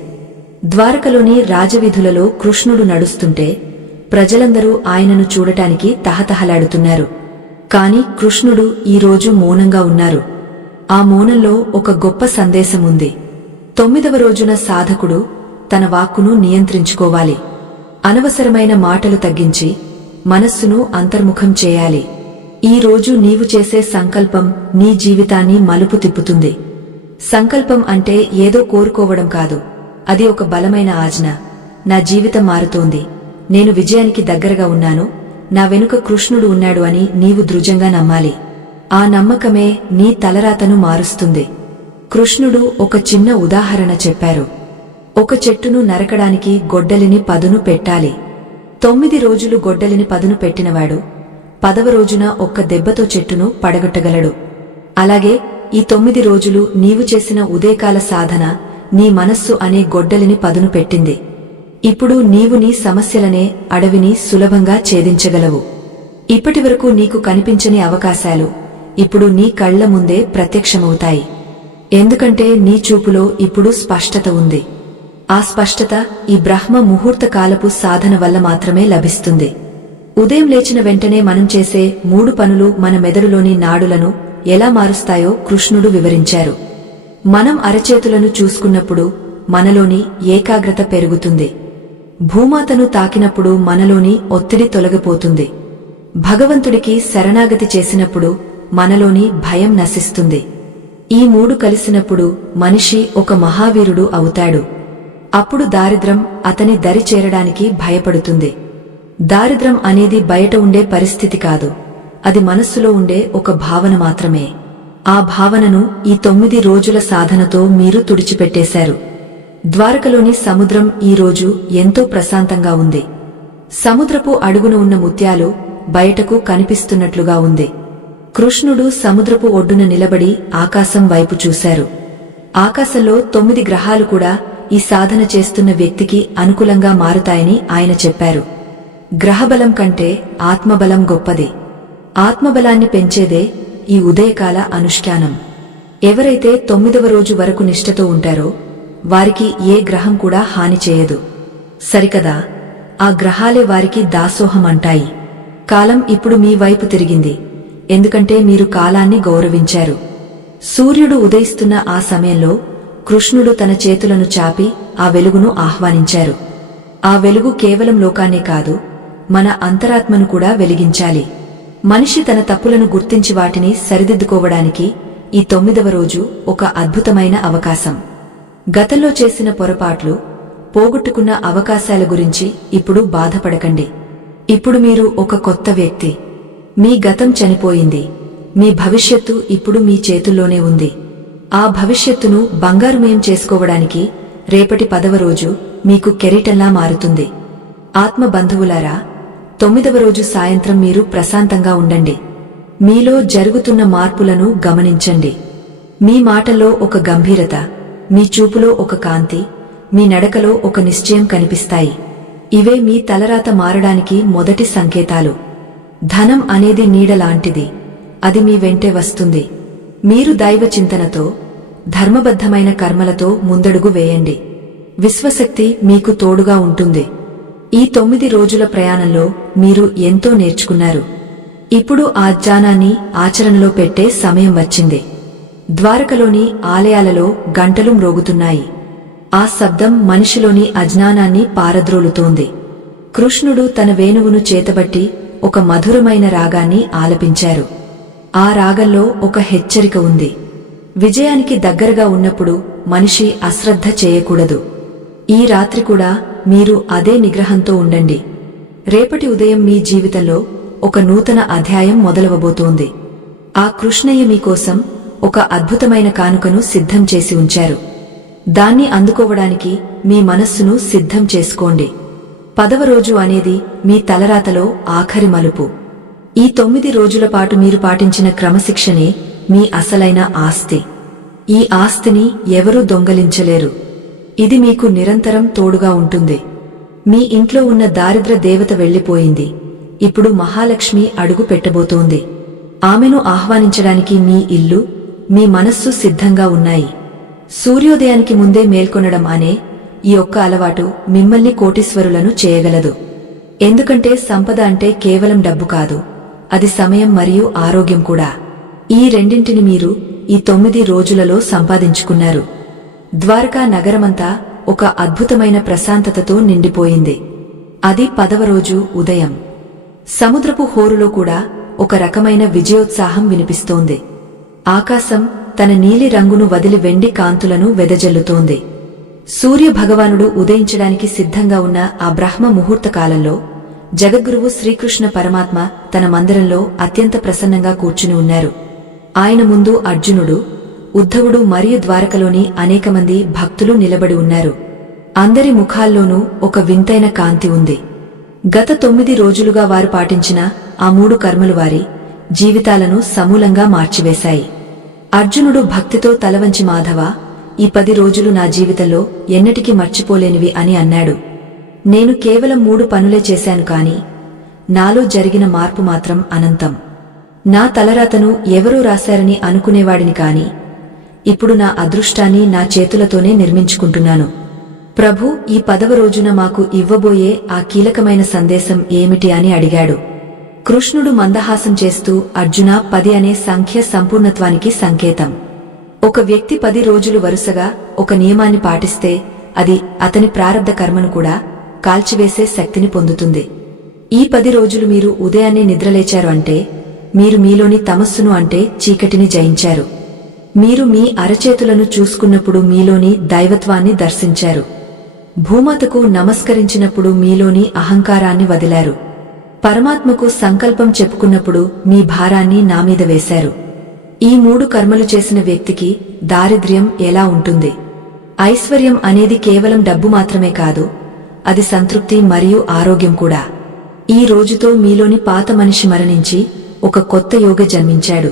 ద్వారకలోని రాజవీధులలో కృష్ణుడు నడుస్తుంటే ప్రజలందరూ ఆయనను చూడటానికి తహతహలాడుతున్నారు. కాని కృష్ణుడు ఈరోజు మౌనంగా ఉన్నారు. ఆ మౌనంలో ఒక గొప్ప సందేశముంది. 9వ రోజున సాధకుడు తన వాక్కును నియంత్రించుకోవాలి. అనవసరమైన మాటలు తగ్గించి మనస్సును అంతర్ముఖం చేయాలి. ఈ రోజు నీవు చేసే సంకల్పం నీ జీవితాన్ని మలుపు తిప్పుతుంది. సంకల్పం అంటే ఏదో కోరుకోవడం కాదు, అది ఒక బలమైన ఆజ్ఞ. నా జీవితం మారుతోంది, నేను విజయానికి దగ్గరగా ఉన్నాను, నా వెనుక కృష్ణుడు ఉన్నాడు అని నీవు దృఢంగా నమ్మాలి. ఆ నమ్మకమే నీ తలరాతను మారుస్తుంది. కృష్ణుడు ఒక చిన్న ఉదాహరణ చెప్పారు. ఒక చెట్టును నరకడానికి గొడ్డలిని పదును పెట్టాలి. 9 రోజులు గొడ్డలిని పదును పెట్టినవాడు 10వ రోజున ఒక్క దెబ్బతో చెట్టును పడగొట్టగలడు. అలాగే ఈ 9 రోజులు నీవు చేసిన ఉదయకాల సాధన నీ మనస్సు అనే గొడ్డలిని పదును పెట్టింది. ఇప్పుడు నీవు నీ సమస్యలనే అడవిని సులభంగా ఛేదించగలవు. ఇప్పటివరకు నీకు కనిపించని అవకాశాలు ఇప్పుడు నీ కళ్ల ముందే ప్రత్యక్షమవుతాయి. ఎందుకంటే నీ చూపులో ఇప్పుడు స్పష్టత ఉంది. ఆ స్పష్టత ఈ బ్రహ్మ ముహూర్త కాలపు సాధన వల్ల మాత్రమే లభిస్తుంది. ఉదయం లేచిన వెంటనే మనం చేసే 3 పనులు మన మెదడులోని నాడులను ఎలా మారుస్తాయో కృష్ణుడు వివరించారు. మనం అరచేతులను చూసుకున్నప్పుడు మనలోని ఏకాగ్రత పెరుగుతుంది. భూమాతను తాకినప్పుడు మనలోని ఒత్తిడి తొలగిపోతుంది. భగవంతుడికి శరణాగతి చేసినప్పుడు మనలోని భయం నశిస్తుంది. ఈ 3 కలిసినప్పుడు మనిషి ఒక మహావీరుడు అవుతాడు. అప్పుడు దారిద్ర్యం అతని దరి చేరడానికి భయపడుతుంది. దారిద్ర్యం అనేది బయట ఉండే పరిస్థితి కాదు, అది మనస్సులో ఉండే ఒక భావన మాత్రమే. ఆ భావనను ఈ 9 రోజుల సాధనతో మీరు తుడిచిపెట్టేశారు. ద్వారకలోని సముద్రం ఈ రోజు ఎంతో ప్రశాంతంగా ఉంది. సముద్రపు అడుగున ఉన్న ముత్యాలు బయటకు కనిపిస్తున్నట్లుగా ఉంది. కృష్ణుడు సముద్రపు ఒడ్డున నిలబడి ఆకాశం వైపు చూశారు. ఆకాశంలో 9 గ్రహాలు కూడా ఈ సాధన చేస్తున్న వ్యక్తికి అనుకూలంగా మారుతాయని ఆయన చెప్పారు. గ్రహబలం కంటే ఆత్మబలం గొప్పది. ఆత్మబలాన్ని పెంచేదే ఈ ఉదయకాల అనుష్ఠానం. ఎవరైతే 9వ రోజు వరకు నిష్ఠతో ఉంటారో వారికి ఏ గ్రహం కూడా హాని చేయదు. సరికదా, ఆ గ్రహాలే వారికి దాసోహం అంటాయి. కాలం ఇప్పుడు మీ వైపు తిరిగింది, ఎందుకంటే మీరు కాలాన్ని గౌరవించారు. సూర్యుడు ఉదయిస్తున్న ఆ సమయంలో కృష్ణుడు తన చేతులను చాపి ఆ వెలుగును ఆహ్వానించారు. ఆ వెలుగు కేవలం లోకాన్నే కాదు, మన అంతరాత్మను కూడా వెలిగించాలి. మనిషి తన తప్పులను గుర్తించి వాటిని సరిదిద్దుకోవడానికి ఈ 9వ రోజు ఒక అద్భుతమైన అవకాశం. గతంలో చేసిన పొరపాట్లు, పోగొట్టుకున్న అవకాశాల గురించి ఇప్పుడు బాధపడకండి. ఇప్పుడు మీరు ఒక కొత్త వ్యక్తి. మీ గతం చనిపోయింది, మీ భవిష్యత్తు ఇప్పుడు మీ చేతుల్లోనే ఉంది. ఆ భవిష్యత్తును బంగారుమయం చేసుకోవడానికి రేపటి 10వ రోజు మీకు కెరీటంలా మారుతుంది. ఆత్మ బంధువులారా, 9వ రోజు సాయంత్రం మీరు ప్రశాంతంగా ఉండండి. మీలో జరుగుతున్న మార్పులను గమనించండి. మీ మాటల్లో ఒక గంభీరత, మీ చూపులో ఒక కాంతి, మీ నడకలో ఒక నిశ్చయం కనిపిస్తాయి. ఇవే మీ తలరాత మారడానికి మొదటి సంకేతాలు. ధనం అనేది నీడలాంటిది, అది మీ వెంటే వస్తుంది. మీరు దైవ చింతనతో, ధర్మబద్ధమైన కర్మలతో ముందడుగు వేయండి. విశ్వశక్తి మీకు తోడుగా ఉంటుంది. ఈ 9 రోజుల ప్రయాణంలో మీరు ఎంతో నేర్చుకున్నారు. ఇప్పుడు ఆ జ్ఞానాన్ని ఆచరణలో పెట్టే సమయం వచ్చింది. ద్వారకలోని ఆలయాలలో గంటలు మ్రోగుతున్నాయి. ఆ శబ్దం మనిషిలోని అజ్ఞానాన్ని పారద్రోలుతోంది. కృష్ణుడు తన వేణువును చేతబట్టి ఒక మధురమైన రాగాన్ని ఆలపించారు. ఆ రాగంలో ఒక హెచ్చరిక ఉంది. విజయానికి దగ్గరగా ఉన్నప్పుడు మనిషి అశ్రద్ధ చేయకూడదు. ఈ రాత్రి కూడా మీరు అదే నిగ్రహంతో ఉండండి. రేపటి ఉదయం మీ జీవితంలో ఒక నూతన అధ్యాయం మొదలవబోతోంది. ఆ కృష్ణయ్య మీకోసం ఒక అద్భుతమైన కానుకను సిద్ధం చేసి ఉంచారు. దాన్ని అందుకోవడానికి మీ మనస్సును సిద్ధం చేసుకోండి. 10వ రోజు అనేది మీ తలరాతలో ఆఖరి మలుపు. ఈ 9 రోజుల పాటు మీరు పాటించిన క్రమశిక్షణే మీ అసలైన ఆస్తి. ఈ ఆస్తిని ఎవరూ దొంగలించలేరు. ఇది మీకు నిరంతరం తోడుగా ఉంటుంది. మీ ఇంట్లో ఉన్న దారిద్ర దేవత వెళ్లిపోయింది. ఇప్పుడు మహాలక్ష్మి అడుగు పెట్టబోతోంది. ఆమెను ఆహ్వానించడానికి మీ ఇల్లు, మీ మనస్సు సిద్ధంగా ఉన్నాయి. సూర్యోదయానికి ముందే మేల్కొనడం అనే ఈ ఒక్క అలవాటు మిమ్మల్ని కోటీశ్వరులను చేయగలదు. ఎందుకంటే సంపద అంటే కేవలం డబ్బు కాదు, అది సమయం మరియు ఆరోగ్యం కూడా. ఈ రెండింటిని మీరు ఈ 9 రోజులలో సంపాదించుకున్నారు. ద్వారకా నగరమంతా ఒక అద్భుతమైన ప్రశాంతతతో నిండిపోయింది. అది 10వ రోజు ఉదయం. సముద్రపు హోరులో కూడా ఒక రకమైన విజయోత్సాహం వినిపిస్తోంది. ఆకాశం తన నీలి రంగును వదిలి వెండి కాంతులను వెదజల్లుతోంది. సూర్య భగవానుడు ఉదయించడానికి సిద్ధంగా ఉన్న ఆ బ్రహ్మ ముహూర్త కాలంలో జగద్గురువు శ్రీకృష్ణ పరమాత్మ తన మందిరంలో అత్యంత ప్రసన్నంగా కూర్చుని ఉన్నారు. ఆయన ముందు అర్జునుడు, ఉద్ధవుడు మరియు ద్వారకలోని అనేక మంది భక్తులు నిలబడి ఉన్నారు. అందరి ముఖాల్లోనూ ఒక వింతైన కాంతి ఉంది. గత 9 రోజులుగా వారు పాటించిన ఆ 3 కర్మలు వారి జీవితాలను సమూలంగా మార్చివేశాయి. అర్జునుడు భక్తితో తలవంచి మాధవ, ఈ 10 రోజులు నా జీవితంలో ఎన్నటికీ మర్చిపోలేనివి అని అన్నాడు. నేను కేవలం 3 పనులే చేశాను కాని నాలో జరిగిన మార్పు మాత్రం అనంతం. నా తలరాతను ఎవరో రాశారని అనుకునేవాడిని కాని ఇప్పుడు నా అదృష్టాన్ని నా చేతులతోనే నిర్మించుకుంటున్నాను. ప్రభు, ఈ 10వ రోజున మాకు ఇవ్వబోయే ఆ కీలకమైన సందేశం ఏమిటి అని అడిగాడు. కృష్ణుడు మందహాసం చేస్తూ, అర్జున, 10 అనే సంఖ్య సంపూర్ణత్వానికి సంకేతం. ఒక వ్యక్తి 10 రోజులు వరుసగా ఒక నియమాన్ని పాటిస్తే అది అతని ప్రారబ్ధ కర్మను కూడా కాల్చివేసే శక్తిని పొందుతుంది. ఈ 10 రోజులు మీరు ఉదయాన్నే నిద్రలేచారు అంటే మీరు మీలోని తమస్సును అంటే చీకటిని జయించారు. మీరు మీ అరచేతులను చూసుకున్నప్పుడు మీలోని దైవత్వాన్ని దర్శించారు. భూమాతకు నమస్కరించినప్పుడు మీలోని అహంకారాన్ని వదిలారు. పరమాత్మకు సంకల్పం చెప్పుకున్నప్పుడు మీ భారాన్ని నామీద వేశారు. ఈ 3 కర్మలు చేసిన వ్యక్తికి దారిద్ర్యం ఎలా ఉంటుంది? ఐశ్వర్యం అనేది కేవలం డబ్బు మాత్రమే కాదు, అది సంతృప్తి మరియు ఆరోగ్యం కూడా. ఈ రోజుతో మీలోని పాత మనిషి మరణించి ఒక కొత్త యోగి జన్మించాడు.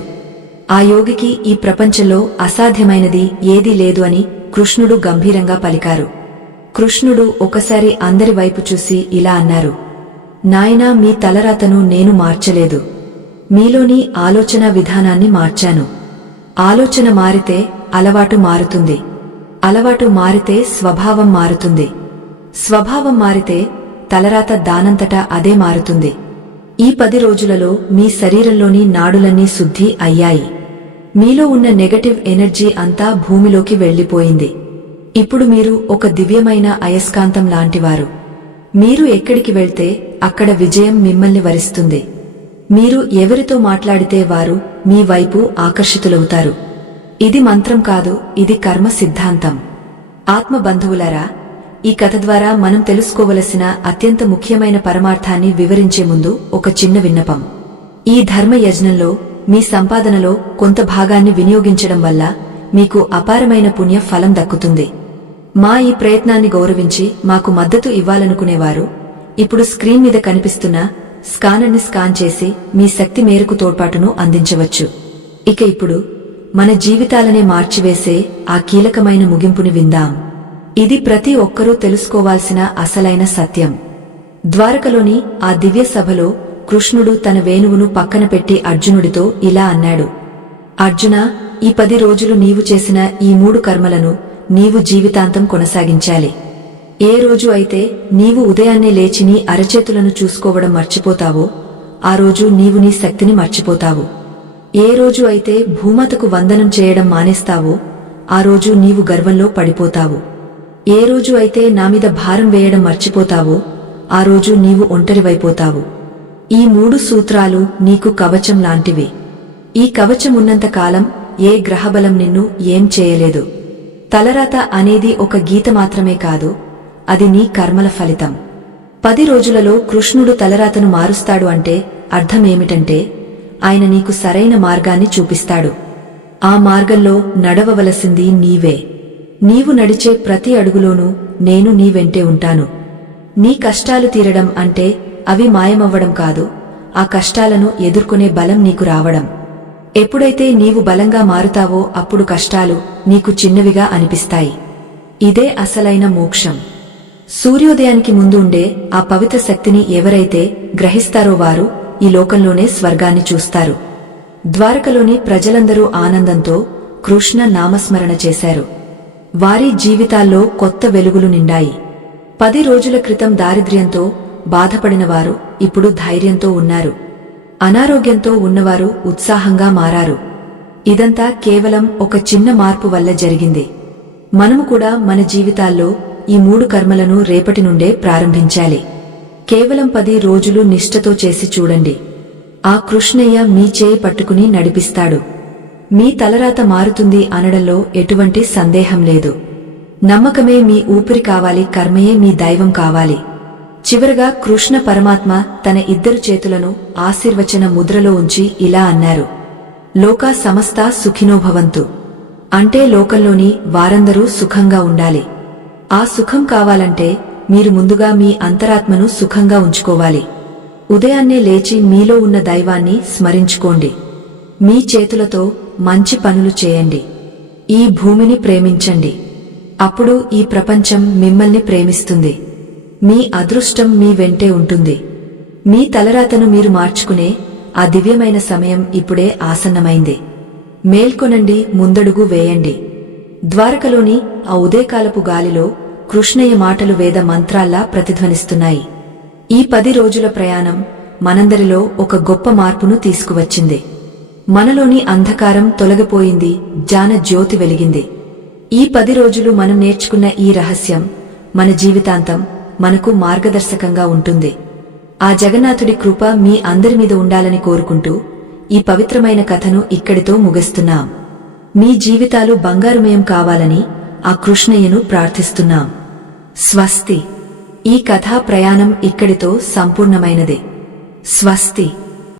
ఆ యోగికి ఈ ప్రపంచంలో అసాధ్యమైనది ఏదీ లేదు అని కృష్ణుడు గంభీరంగా పలికారు. కృష్ణుడు ఒకసారి అందరి వైపు చూసి ఇలా అన్నారు, నాయనా, మీ తలరాతను నేను మార్చలేదు, మీలోని ఆలోచన విధానాన్ని మార్చాను. ఆలోచన మారితే అలవాటు మారుతుంది, అలవాటు మారితే స్వభావం మారుతుంది, స్వభావం మారితే తలరాత దానంతటా అదే మారుతుంది. ఈ 10 రోజులలో మీ శరీరంలోని నాడులన్నీ శుద్ధి అయ్యాయి. మీలో ఉన్న నెగటివ్ ఎనర్జీ అంతా భూమిలోకి వెళ్లిపోయింది. ఇప్పుడు మీరు ఒక దివ్యమైన అయస్కాంతం లాంటివారు. మీరు ఎక్కడికి వెళ్తే అక్కడ విజయం మిమ్మల్ని వరిస్తుంది. మీరు ఎవరితో మాట్లాడితే వారు మీ వైపు ఆకర్షితులవుతారు. ఇది మంత్రం కాదు, ఇది కర్మ సిద్ధాంతం. ఆత్మ బంధువులారా, ఈ కథ ద్వారా మనం తెలుసుకోవలసిన అత్యంత ముఖ్యమైన పరమార్థాన్ని వివరించే ముందు ఒక చిన్న విన్నపం. ఈ ధర్మ యజ్ఞంలో మీ సంపాదనలో కొంత భాగాన్ని వినియోగించడం వల్ల మీకు అపారమైన పుణ్య ఫలం దక్కుతుంది. మా ఈ ప్రయత్నాన్ని గౌరవించి మాకు మద్దతు ఇవ్వాలనుకునేవారు ఇప్పుడు స్క్రీన్ మీద కనిపిస్తున్న స్కానర్ని స్కాన్ చేసి మీ శక్తి మేరకు తోడ్పాటును అందించవచ్చు. ఇక ఇప్పుడు మన జీవితాలనే మార్చివేసే ఆ కీలకమైన ముగింపుని విందాం. ఇది ప్రతి ఒక్కరూ తెలుసుకోవాల్సిన అసలైన సత్యం. ద్వారకలోని ఆ దివ్య సభలో కృష్ణుడు తన వేణువును పక్కన పెట్టి అర్జునుడితో ఇలా అన్నాడు, అర్జునా, ఈ 10 రోజులు నీవు చేసిన ఈ 3 కర్మలను నీవు జీవితాంతం కొనసాగించాలి. ఏ రోజు అయితే నీవు ఉదయాన్నే లేచి నీ అరచేతులను చూసుకోవడం మర్చిపోతావో ఆ రోజు నీవు నీ శక్తిని మర్చిపోతావు. ఏ రోజు అయితే భూమాతకు వందనం చేయడం మానేస్తావో ఆ రోజు నీవు గర్వంలో పడిపోతావు. ఏ రోజు అయితే నామీద భారం వేయడం మర్చిపోతావో ఆ రోజు నీవు ఒంటరివైపోతావు. ఈ 3 సూత్రాలు నీకు కవచం లాంటివి. ఈ కవచం ఉన్నంత కాలం ఏ గ్రహబలం నిన్ను ఏం చేయలేదు. తలరాత అనేది ఒక గీత మాత్రమే కాదు, అది నీ కర్మల ఫలితం. 10 రోజులలో కృష్ణుడు తలరాతను మారుస్తాడు అంటే అర్థమేమిటంటే ఆయన నీకు సరైన మార్గాన్ని చూపిస్తాడు. ఆ మార్గంలో నడవవలసింది నీవే. నీవు నడిచే ప్రతి అడుగులోనూ నేను నీ వెంటే ఉంటాను. నీ కష్టాలు తీరడం అంటే అవి మాయమవ్వడం కాదు, ఆ కష్టాలను ఎదుర్కొనే బలం నీకు రావడం. ఎప్పుడైతే నీవు బలంగా మారుతావో అప్పుడు కష్టాలు నీకు చిన్నవిగా అనిపిస్తాయి. ఇదే అసలైన మోక్షం. సూర్యోదయానికి ముందు ఉండే ఆ పవిత్ర శక్తిని ఎవరైతే గ్రహిస్తారో వారు ఈ లోకంలోనే స్వర్గాన్ని చూస్తారు. ద్వారకలోని ప్రజలందరూ ఆనందంతో కృష్ణ నామస్మరణ చేశారు. వారి జీవితాల్లో కొత్త వెలుగులు నిండాయి. 10 రోజుల క్రితం దారిద్ర్యంతో బాధపడిన వారు ఇప్పుడు ధైర్యంతో ఉన్నారు. అనారోగ్యంతో ఉన్నవారు ఉత్సాహంగా మారారు. ఇదంతా కేవలం ఒక చిన్న మార్పు వల్ల జరిగింది. మనము కూడా మన జీవితాల్లో ఈ 3 కర్మలను రేపటి నుండే ప్రారంభించాలి. కేవలం 10 రోజులు నిష్ఠతో చేసి చూడండి. ఆ కృష్ణయ్య మీ చేయి పట్టుకుని నడిపిస్తాడు. మీ తలరాత మారుతుంది అనడంలో ఎటువంటి సందేహం లేదు. నమ్మకమే మీ ఊపిరి కావాలి, కర్మయే మీ దైవం కావాలి. చివరగా కృష్ణ పరమాత్మ తన 2 చేతులను ఆశీర్వచన ముద్రలో ఉంచి ఇలా అన్నారు, లోకా సమస్తా సుఖినో భవంతు. అంటే లోకంలోని వారందరూ సుఖంగా ఉండాలి. ఆ సుఖం కావాలంటే మీరు ముందుగా మీ అంతరాత్మను సుఖంగా ఉంచుకోవాలి. ఉదయాన్నే లేచి మీలో ఉన్న దైవాన్ని స్మరించుకోండి. మీ చేతులతో మంచి పనులు చేయండి. ఈ భూమిని ప్రేమించండి. అప్పుడు ఈ ప్రపంచం మిమ్మల్ని ప్రేమిస్తుంది. మీ అదృష్టం మీ వెంటే ఉంటుంది. మీ తలరాతను మీరు మార్చుకునే ఆ దివ్యమైన సమయం ఇప్పుడే ఆసన్నమైంది. మేల్కొనండి, ముందడుగు వేయండి. ద్వారకలోని ఆ ఉదయకాలపు గాలిలో కృష్ణయ్య మాటలు వేద మంత్రాల్లా ప్రతిధ్వనిస్తున్నాయి. ఈ 10 రోజుల ప్రయాణం మనందరిలో ఒక గొప్ప మార్పును తీసుకువచ్చింది. మనలోని అంధకారం తొలగిపోయింది, జ్ఞాన జ్యోతి వెలిగింది. ఈ 10 రోజులు మనం నేర్చుకున్న ఈ రహస్యం మన జీవితాంతం మనకు మార్గదర్శకంగా ఉంటుంది. ఆ జగన్నాథుడి కృప మీ అందరి మీద ఉండాలని కోరుకుంటూ ఈ పవిత్రమైన కథను ఇక్కడితో ముగిస్తున్నాం. మీ జీవితాలు బంగారుమయం కావాలని ఆ కృష్ణయ్యను ప్రార్థిస్తున్నాం. స్వస్తి. ఈ కథా ప్రయాణం ఇక్కడితో సంపూర్ణమైనది. స్వస్తి.